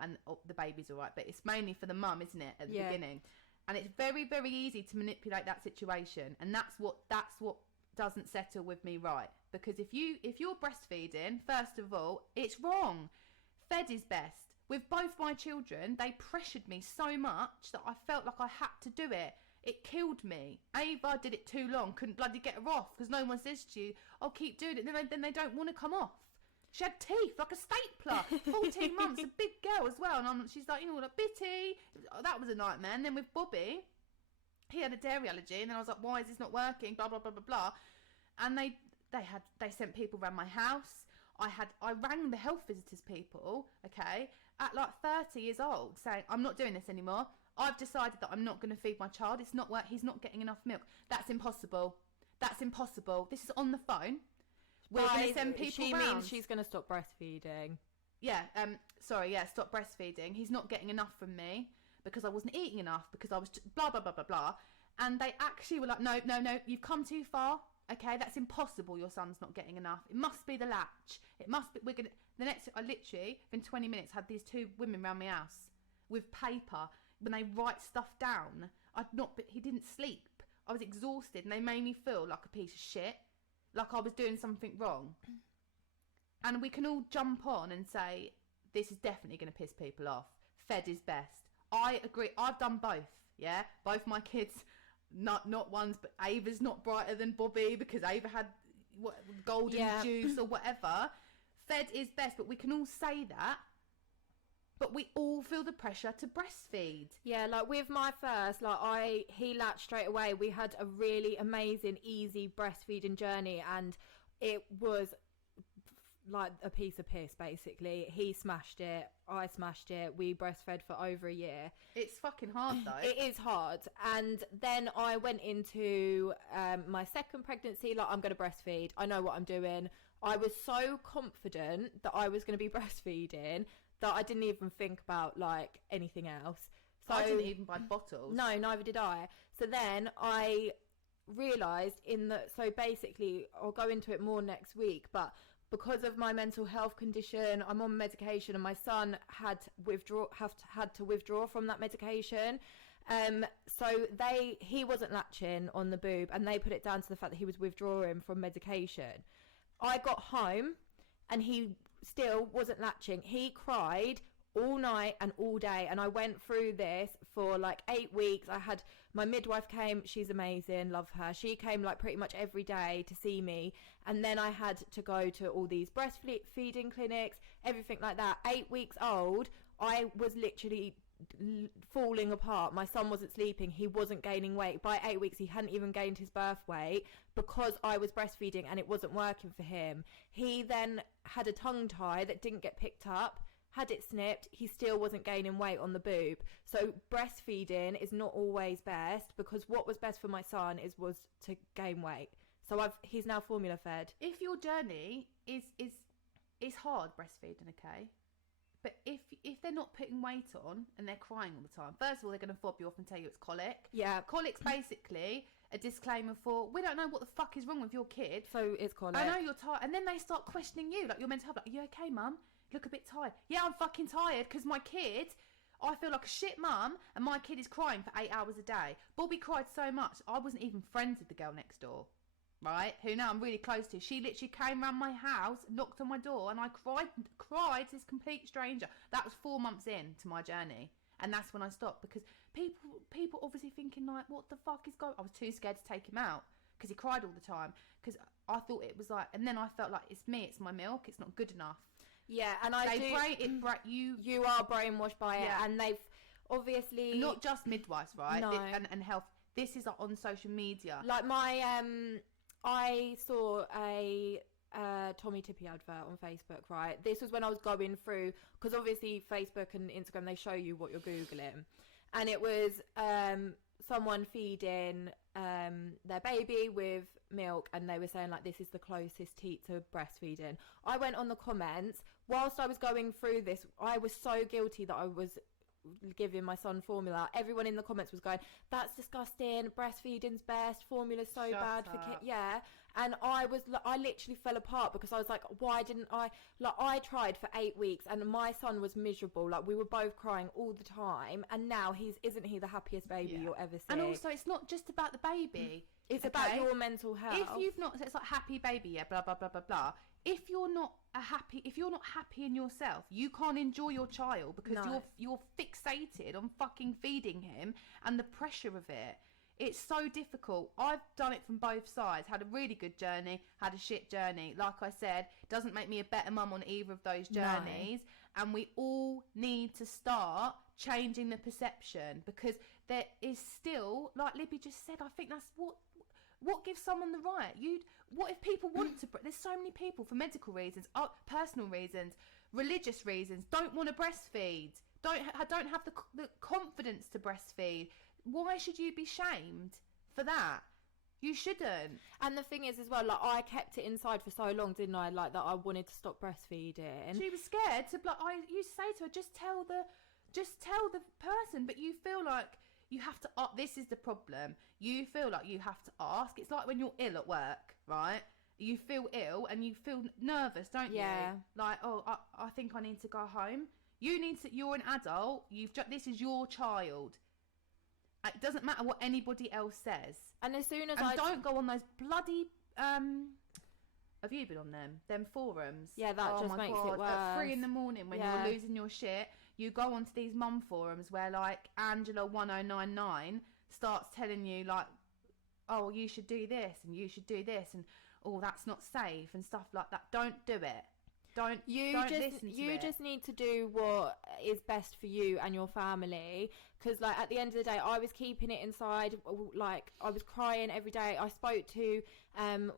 and the baby's all right. But it's mainly for the mum, isn't it, at the beginning? And it's very, very easy to manipulate that situation, and that's what doesn't settle with me right. Because if you're breastfeeding, first of all, it's wrong. Fed is best. With both my children, they pressured me so much that I felt like I had to do it. It killed me. Ava did it too long, couldn't bloody get her off because no one says to you, "Oh, keep doing it." Then they don't want to come off. She had teeth like a stapler, 14 months, a big girl as well. And she's like, like bitty. That was a nightmare. And then with Bobby, he had a dairy allergy. And then I was like, why is this not working? Blah, blah, blah, blah, blah. And they sent people around my house. I rang the health visitors people, okay, at like 30 years old saying, "I'm not doing this anymore. I've decided that I'm not going to feed my child. It's not work. He's not getting enough milk." That's impossible. That's impossible. This is on the phone. We're going to send people She round. means she's going to stop breastfeeding. Yeah, stop breastfeeding. He's not getting enough from me because I wasn't eating enough because I was blah, blah, blah, blah, blah. And they actually were like, no, you've come too far. Okay, that's impossible. Your son's not getting enough. It must be the latch. It must be, I literally, within 20 minutes, had these two women around my house with paper when they write stuff down. He didn't sleep. I was exhausted and they made me feel like a piece of shit. Like I was doing something wrong. And we can all jump on and say, this is definitely going to piss people off. Fed is best. I agree. I've done both, yeah? Both my kids, not ones, but Ava's not brighter than Bobby because Ava had golden juice or whatever. Fed is best, but we can all say that. But we all feel the pressure to breastfeed. Yeah, like with my first, he latched straight away. We had a really amazing, easy breastfeeding journey, and it was like a piece of piss, basically. He smashed it, I smashed it. We breastfed for over a year. It's fucking hard, though. It is hard. And then I went into my second pregnancy, like, I'm going to breastfeed. I know what I'm doing. I was so confident that I was going to be breastfeeding that I didn't even think about like anything else. So I didn't even buy bottles. No, neither did I. So then I realised so basically I'll go into it more next week, but because of my mental health condition, I'm on medication, and my son had to withdraw from that medication. So he wasn't latching on the boob, and they put it down to the fact that he was withdrawing from medication. I got home and he still wasn't latching. He cried all night and all day, and I went through this for like 8 weeks. My midwife came, she's amazing, love her. She came like pretty much every day to see me, and then I had to go to all these breastfeeding clinics, everything like that. 8 weeks old, I was literally falling apart. My son wasn't sleeping, he wasn't gaining weight. By 8 weeks, he hadn't even gained his birth weight because I was breastfeeding and it wasn't working for him. He then had a tongue tie that didn't get picked up, had it snipped. He still wasn't gaining weight on the boob. So breastfeeding is not always best, because what was best for my son was to gain weight. So he's now formula fed. If your journey is hard breastfeeding, okay, but if they're not putting weight on and they're crying all the time, first of all, they're going to fob you off and tell you it's colic. Yeah. Colic's basically a disclaimer for, we don't know what the fuck is wrong with your kid. So it's colic. I know you're tired. And then they start questioning you, like, your mental health. Like, are you okay, mum? You look a bit tired. Yeah, I'm fucking tired because my kid, I feel like a shit mum, and my kid is crying for 8 hours a day. Bobby cried so much, I wasn't even friends with the girl next door, right? Who now I'm really close to. She literally came round my house, knocked on my door, and I cried to this complete stranger. That was 4 months in to my journey. And that's when I stopped, because people obviously thinking, like, what the fuck is going on? I was too scared to take him out because he cried all the time, because I thought it was like, and then I felt like, it's me, it's my milk, it's not good enough. Yeah, and you are brainwashed by it, and they've obviously not just midwives, right? No. And health. This is like on social media. Like I saw a Tommy Tippy advert on Facebook, right? This was when I was going through, because obviously Facebook and Instagram, they show you what you're Googling, and it was someone feeding their baby with milk, and they were saying, like, this is the closest teat to breastfeeding. I went on the comments whilst I was going through this. I was so guilty that I was giving my son formula. Everyone in the comments was going, that's disgusting, breastfeeding's best, formula's so bad for kids. Yeah. And I literally fell apart, because I was like, why didn't I tried for 8 weeks, and my son was miserable. Like, we were both crying all the time, and now isn't he the happiest baby you'll ever see? And also, it's not just about the baby. It's about your mental health. If you've not, so it's like happy baby, yeah, blah blah blah blah blah. If you're not happy in yourself, you can't enjoy your child, because you're fixated on fucking feeding him and the pressure of it. It's so difficult. I've done it from both sides. Had a really good journey, had a shit journey. Like I said, doesn't make me a better mum on either of those journeys. No. And we all need to start changing the perception, because there is still, like Libby just said, I think that's what gives someone the right. What if people want to? There's so many people for medical reasons, personal reasons, religious reasons, don't want to breastfeed, don't have the confidence to breastfeed. Why should you be shamed for that? You shouldn't. And the thing is, as well, like, I kept it inside for so long, didn't I? Like, that I wanted to stop breastfeeding. She was scared to. Like, I used to say to her, just tell the person. But you feel like you have to. This is the problem. You feel like you have to ask. It's like when you're ill at work, right? You feel ill and you feel nervous, don't you? Like, oh, I think I need to go home. You need to. You're an adult. This is your child. It doesn't matter what anybody else says. And as soon as don't go on those bloody have you been on them forums? Yeah, that just makes it worse. At 3 a.m. when you're losing your shit, you go onto these mum forums where, like, Angela1099 starts telling you, like, oh, you should do this and you should do this, and oh, that's not safe and stuff like that. Don't do it. Don't listen to it. Just need to do what is best for you and your family, because, like, at the end of the day, I was keeping it inside. Like, I was crying every day. I spoke to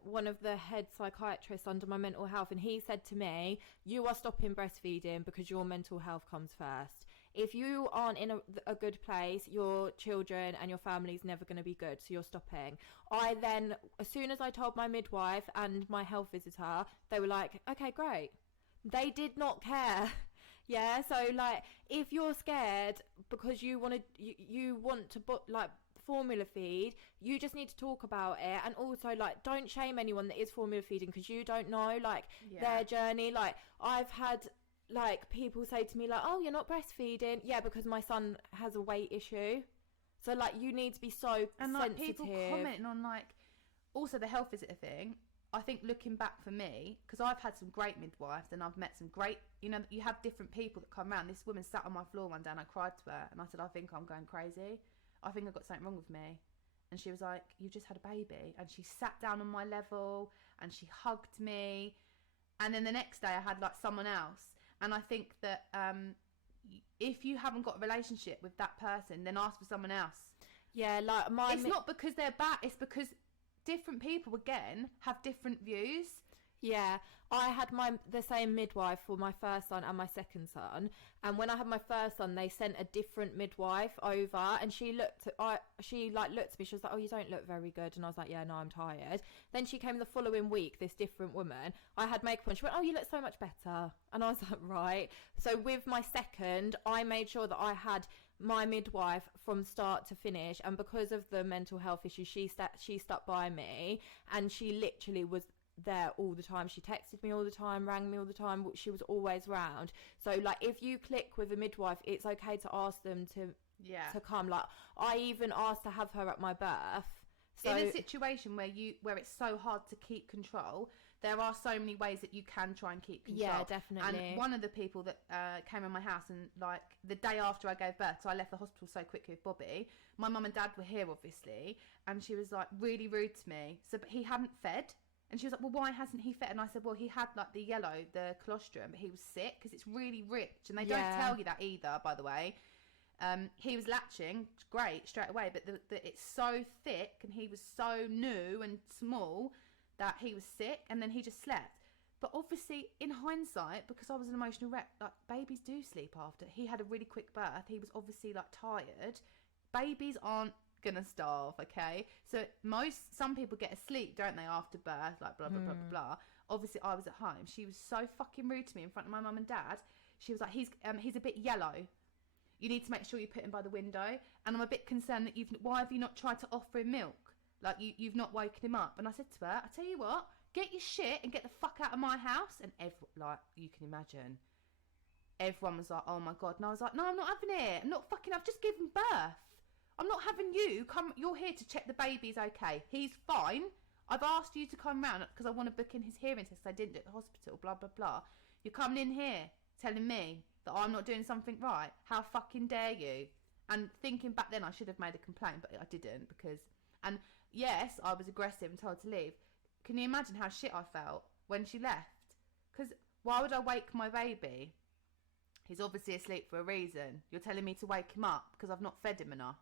one of the head psychiatrists under my mental health, and he said to me, you are stopping breastfeeding because your mental health comes first. If you aren't in a good place, your children and your family's never going to be good, so you're stopping. I then, as soon as I told my midwife and my health visitor, they were like, okay, great. They did not care. Yeah, so, like, if you're scared because you want to formula feed, you just need to talk about it. And also, like, don't shame anyone that is formula feeding, because you don't know, like, their journey. Like, I've had, like, people say to me, like, oh, you're not breastfeeding. Yeah, because my son has a weight issue. So, like, you need to be so and sensitive. Like, people commenting on, like, also the health visitor thing. I think, looking back for me, because I've had some great midwives and I've met some great, you have different people that come around. This woman sat on my floor one day and I cried to her and I said, I think I'm going crazy. I think I've got something wrong with me. And she was like, you've just had a baby. And she sat down on my level and she hugged me. And then the next day I had, like, someone else. And I think that if you haven't got a relationship with that person, then ask for someone else. Yeah, like, it's not because they're bad, it's because different people, again, have different views. Yeah, I had the same midwife for my first son and my second son, and when I had my first son, they sent a different midwife over, and she looked at me, she was like, oh, you don't look very good, and I was like, yeah, no, I'm tired. Then she came the following week, this different woman. I had makeup on, she went, oh, you look so much better, and I was like, right. So with my second, I made sure that I had my midwife from start to finish, and because of the mental health issues, she stuck by me, and she literally was there all the time. She texted me all the time, rang me all the time. She was always round. So like, if you click with a midwife, it's okay to ask them to come. Like, I even asked to have her at my birth. So in a situation where it's so hard to keep control, there are so many ways that you can try and keep control. Yeah, definitely. And one of the people that came in my house, and like the day after I gave birth, so I left the hospital so quickly with Bobby, my mum and dad were here obviously, and she was like really rude to me. So, but he hadn't fed, and she was like, well, why hasn't he fed? And I said, well, he had like the colostrum, but he was sick because it's really rich, and they don't tell you that either, by the way. He was latching great straight away, but it's so thick, and he was so new and small that he was sick, and then he just slept. But obviously, in hindsight, because I was an emotional wreck, like, babies do sleep after. He had a really quick birth. He was obviously like tired. Babies aren't gonna starve, okay? So some people get asleep, don't they, after birth, like blah blah blah blah blah. Obviously, I was at home. She was so fucking rude to me in front of my mum and dad. She was like, he's a bit yellow. You need to make sure you put him by the window. And I'm a bit concerned that why have you not tried to offer him milk? Like, you've not woken him up. And I said to her, I tell you what, get your shit and get the fuck out of my house. And like, you can imagine, everyone was like, oh my God. And I was like, no, I'm not having it. I've just given birth. I'm not having you come. You're here to check the baby's okay. He's fine. I've asked you to come round because I want to book in his hearing test. I didn't at the hospital, blah, blah, blah. You're coming in here telling me that I'm not doing something right. How fucking dare you? And thinking back then, I should have made a complaint, but I didn't and yes, I was aggressive and told to leave. Can you imagine how shit I felt when she left? Because why would I wake my baby? He's obviously asleep for a reason. You're telling me to wake him up because I've not fed him enough.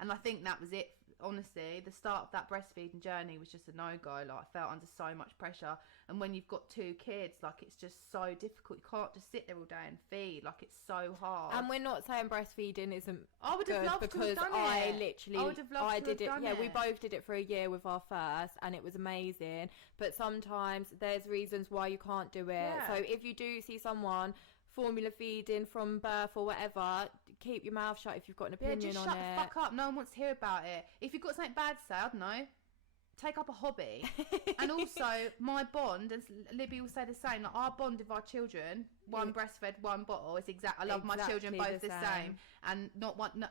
And I think that was it. Honestly, the start of that breastfeeding journey was just a no-go. Like, I felt under so much pressure. And when you've got 2 kids, like, it's just so difficult. You can't just sit there all day and feed. Like, it's so hard. And we're not saying breastfeeding isn't I would have loved because to have done I it. literally I would have loved to did have it. done Yeah, it. we both did it for a year with our first, and it was amazing. But sometimes there's reasons why you can't do it. Yeah. So if you do see someone formula feeding from birth or whatever, keep your mouth shut if you've got an opinion on it. Shut the fuck up. No one wants to hear about it. If you've got something bad to say, I don't know, take up a hobby. And also, my bond, as Libby will say the same, like, our bond with our children, one breastfed, one bottle, is I love my children both the same. And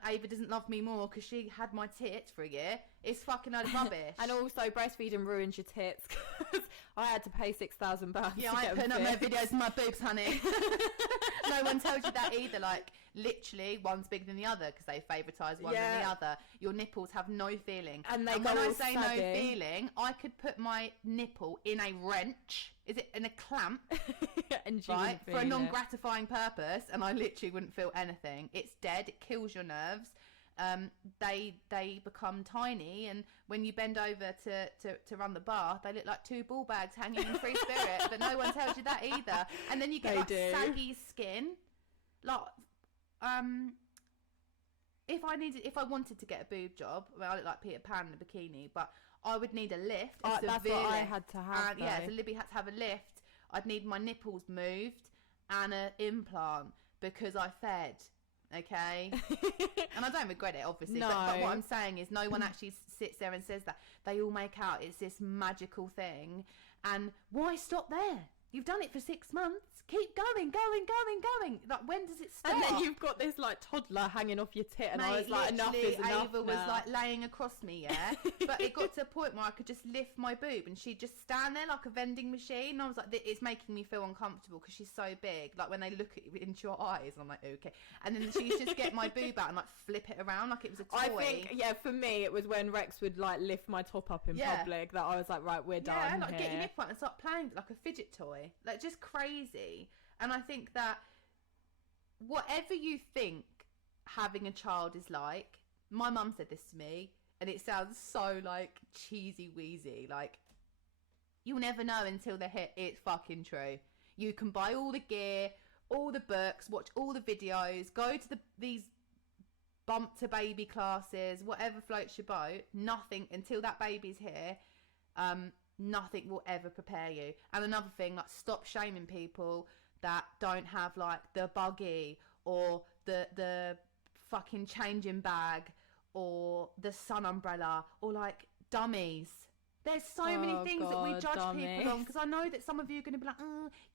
Ava doesn't love me more because she had my tits for a year. It's fucking rubbish. And also, breastfeeding ruins your tits because I had to pay £6,000. Yeah, I ain't putting up no videos of my boobs, honey. No one tells you that either. Like, literally, one's bigger than the other because they favoritise one than the other. Your nipples have no feeling. And when I say no feeling, I could put my nipple in a wrench. Is it in a clamp? And right, for a non-gratifying purpose, and I literally wouldn't feel anything. It's dead. It kills your nerves. They become tiny, and when you bend over to run the bath, they look like 2 ball bags hanging in free spirit. But no one tells you that either. And then you get saggy skin. Like, if I wanted to get a boob job, I look like Peter Pan in a bikini, but I would need a lift. That's what I had to have. So Libby had to have a lift. I'd need my nipples moved and an implant because I fed. Okay. And I don't regret it, obviously. No. But what I'm saying is, no one actually sits there and says that. They all make out it's this magical thing. And why stop there? You've done it for 6 months. Keep going. Like, when does it stop? And then you've got this, like, toddler hanging off your tit, and I was like, enough is enough. Ava was like laying across me, yeah. But it got to a point where I could just lift my boob, and she'd just stand there like a vending machine. And I was like, it's making me feel uncomfortable because she's so big. Like, when they look into your eyes, I'm like, okay. And then she used to just get my boob out and like flip it around like it was a toy. I think, for me, it was when Rex would like lift my top up in public that I was like, right, we're done. Yeah, like, here. get your nip out and start playing like a fidget toy. Like, just crazy. And I think that whatever you think having a child is like, my mum said this to me, and it sounds so like cheesy wheezy, like, you'll never know until they're hit. It's fucking true. You can buy all the gear, all the books, watch all the videos, go to these bump to baby classes, whatever floats your boat. Nothing until that baby's here. Nothing will ever prepare you. And another thing, like, stop shaming people that don't have like the buggy or the fucking changing bag or the sun umbrella or like dummies. There's so many things that we judge people on, because I know that some of you are going to be like,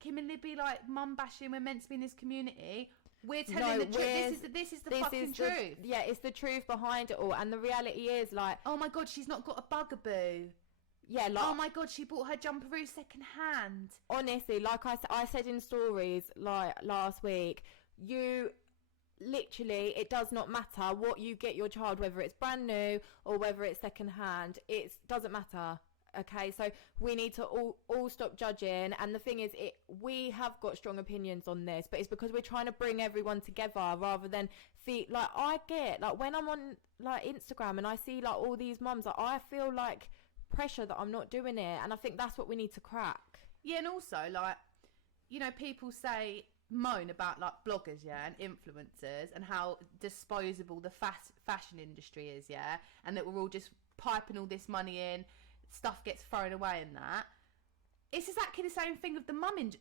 Kim and Libby, like mum bashing, we're meant to be in this community. We're telling the truth. This is the fucking truth. Yeah, it's the truth behind it all. And the reality is, like, oh my God, she's not got a bugaboo. Yeah, like, oh my God, she bought her jumperoo second hand. Honestly, like I said in stories like last week, you literally, it does not matter what you get your child, whether it's brand new or whether it's second hand. It doesn't matter. Okay, so we need to all stop judging. And the thing is, we have got strong opinions on this, but it's because we're trying to bring everyone together rather than like, I get, like, when I'm on like Instagram and I see like all these mums, like, I feel like pressure that I'm not doing it, and I think that's what we need to crack. Yeah, and also, like, you know, people moan about like bloggers, yeah, and influencers, and how disposable the fashion industry is, yeah, and that we're all just piping all this money in, stuff gets thrown away and that. It's exactly the same thing with the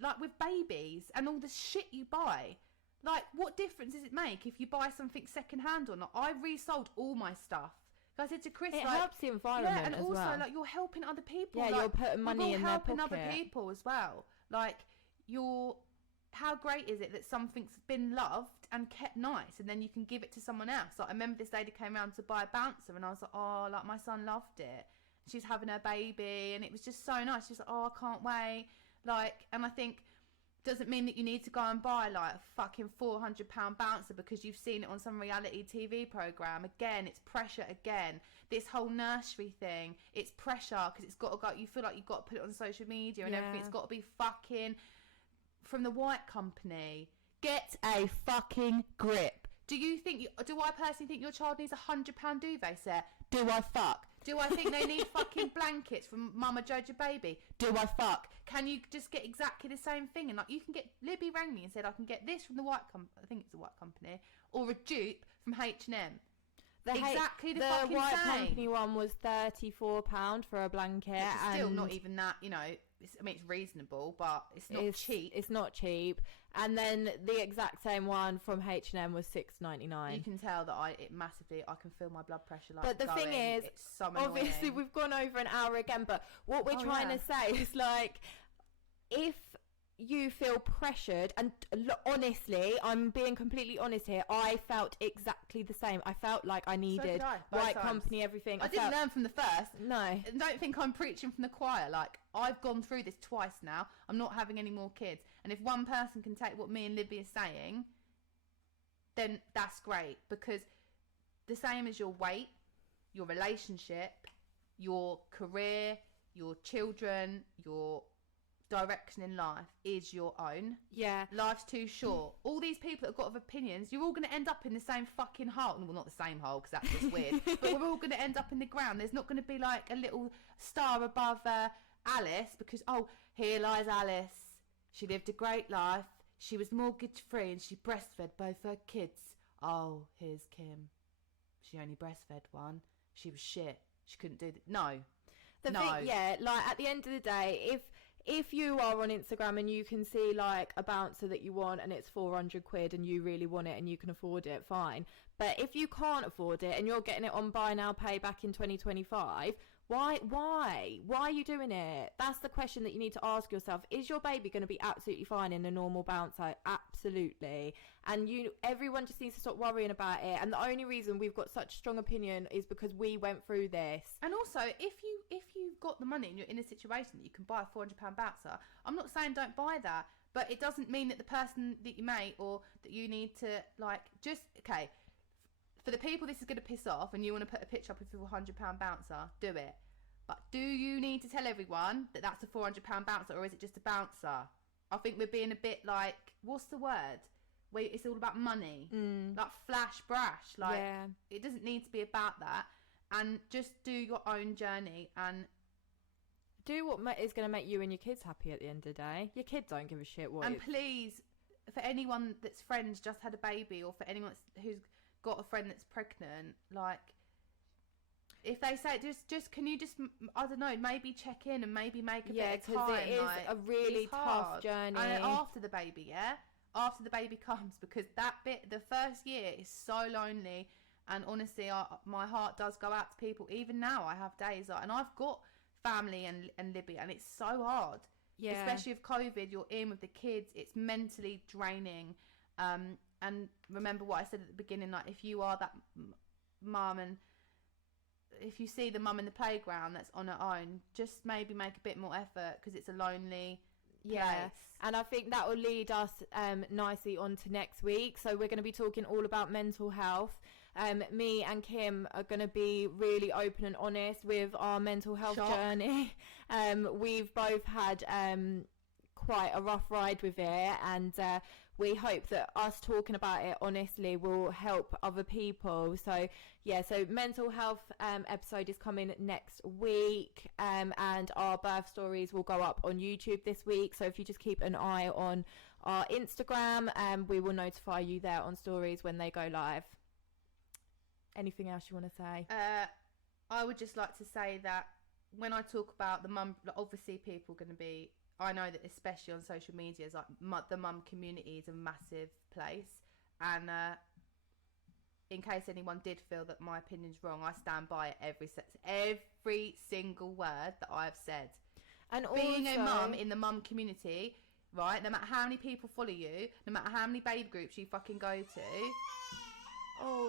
like with babies and all the shit you buy. Like, what difference does it make if you buy something second hand or not? I resold all my stuff. I said to Chris, it like, helps the environment, yeah, and as also well. Like, you're helping other people. Yeah, like, you're putting money in their pocket. Helping other people as well. Like, how great is it that something's been loved and kept nice, and then you can give it to someone else? Like, I remember this lady came around to buy a bouncer, and I was like, oh, like, my son loved it. She's having her baby, and it was just so nice. She's like, oh, I can't wait. Like, and I think, doesn't mean that you need to go and buy like a fucking £400 bouncer because you've seen it on some reality TV program. Again, it's pressure. Again, this whole nursery thing, it's pressure because it's got to go. You feel like you've got to put it on social media and everything. It's got to be fucking from the white company. Get a fucking grip. Do I personally think your child needs a £100 duvet set? Do I fuck? Do I think they need fucking blankets from Mama Jojo Baby? Do I fuck? Can you just get exactly the same thing? And like, you can get, Libby rang me and said I can get this from the white company, I think it's the white company, or a dupe from H&M. Exactly the fucking white same. Company one was £34 for a blanket. It's still not even that, you know. I mean, it's reasonable, but it's not cheap. It's not cheap. And then the exact same one from H&M was $6.99. You can tell that I can feel my blood pressure. Like, but the thing is, it's so annoying. Obviously we've gone over an hour again. But what we're trying to say is, like, if you feel pressured, and honestly, I'm being completely honest here, I felt exactly the same. I felt like I needed white company, everything. I didn't learn from the first. No. Don't think I'm preaching from the choir. Like, I've gone through this twice now. I'm not having any more kids. And if one person can take what me and Libby are saying, then that's great. Because the same as your weight, your relationship, your career, your children, your direction in life is your own. Yeah. Life's too short. All these people that have got opinions, you're all going to end up in the same fucking hole. Well, not the same hole, because that's just weird. But we're all going to end up in the ground. There's not going to be like a little star above Alice, because, oh, here lies Alice. She lived a great life. She was mortgage free and she breastfed both her kids. Oh, here's Kim. She only breastfed one. She was shit. She couldn't do that. No. Thing, yeah, like, at the end of the day, if you are on Instagram and you can see like a bouncer that you want and it's £400 and you really want it and you can afford it, fine. But if you can't afford it and you're getting it on buy now, pay back in 2025, why are you doing it? That's the question that you need to ask yourself. Is your baby going to be absolutely fine in a normal bouncer? Absolutely. And everyone just needs to stop worrying about it. And the only reason we've got such strong opinion is because we went through this. And also, if you've got the money and you're in a situation that you can buy a £400 bouncer, I'm not saying don't buy that, but it doesn't mean that the person that you mate or that you need to, like, just, okay, for the people this is going to piss off and you want to put a picture up of your £100 bouncer, do it. But do you need to tell everyone that that's a £400 bouncer, or is it just a bouncer? I think we're being a bit like, what's the word? Where it's all about money. Like flash brash. Like, It doesn't need to be about that. And just do your own journey and do what is going to make you and your kids happy at the end of the day. Your kids don't give a shit what. And please, for anyone that's friends just had a baby, or for anyone who's got a friend that's pregnant, like, if they say just can you just, I don't know, maybe check in and maybe make a bit of time. Yeah, because it is a really tough journey. And after the baby, after the baby comes, because that bit, the first year is so lonely. And honestly, my heart does go out to people. Even now, I have days and I've got family and Libby, and it's so hard. Yeah. Especially with COVID, you're in with the kids. It's mentally draining. And remember what I said at the beginning, like if you are that mum, and if you see the mum in the playground that's on her own, just maybe make a bit more effort, because it's a lonely place. And I think that will lead us nicely on to next week. So we're going to be talking all about mental health. Me and Kim are going to be really open and honest with our mental health journey. We've both had quite a rough ride with it, and we hope that us talking about it honestly will help other people. So mental health episode is coming next week, and our birth stories will go up on YouTube this week. So if you just keep an eye on our Instagram, we will notify you there on stories when they go live. Anything else you want to say? I would just like to say that when I talk about the mum, obviously people are going to be, I know that especially on social media, like the mum community is a massive place, and in case anyone did feel that my opinion's wrong, I stand by it every single word that I've said. And being a mum in the mum community, right, no matter how many people follow you, no matter how many babe groups you fucking go to,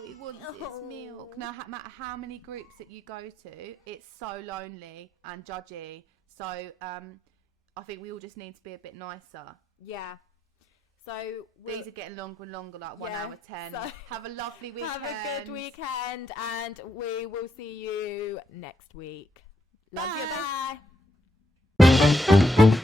it wants its milk. No matter how many groups that you go to, it's so lonely and judgy. So I think we all just need to be a bit nicer. Yeah. So these are getting longer and longer, like 1 hour 10. So have a lovely weekend. Have a good weekend, and we will see you next week. Love you. Bye.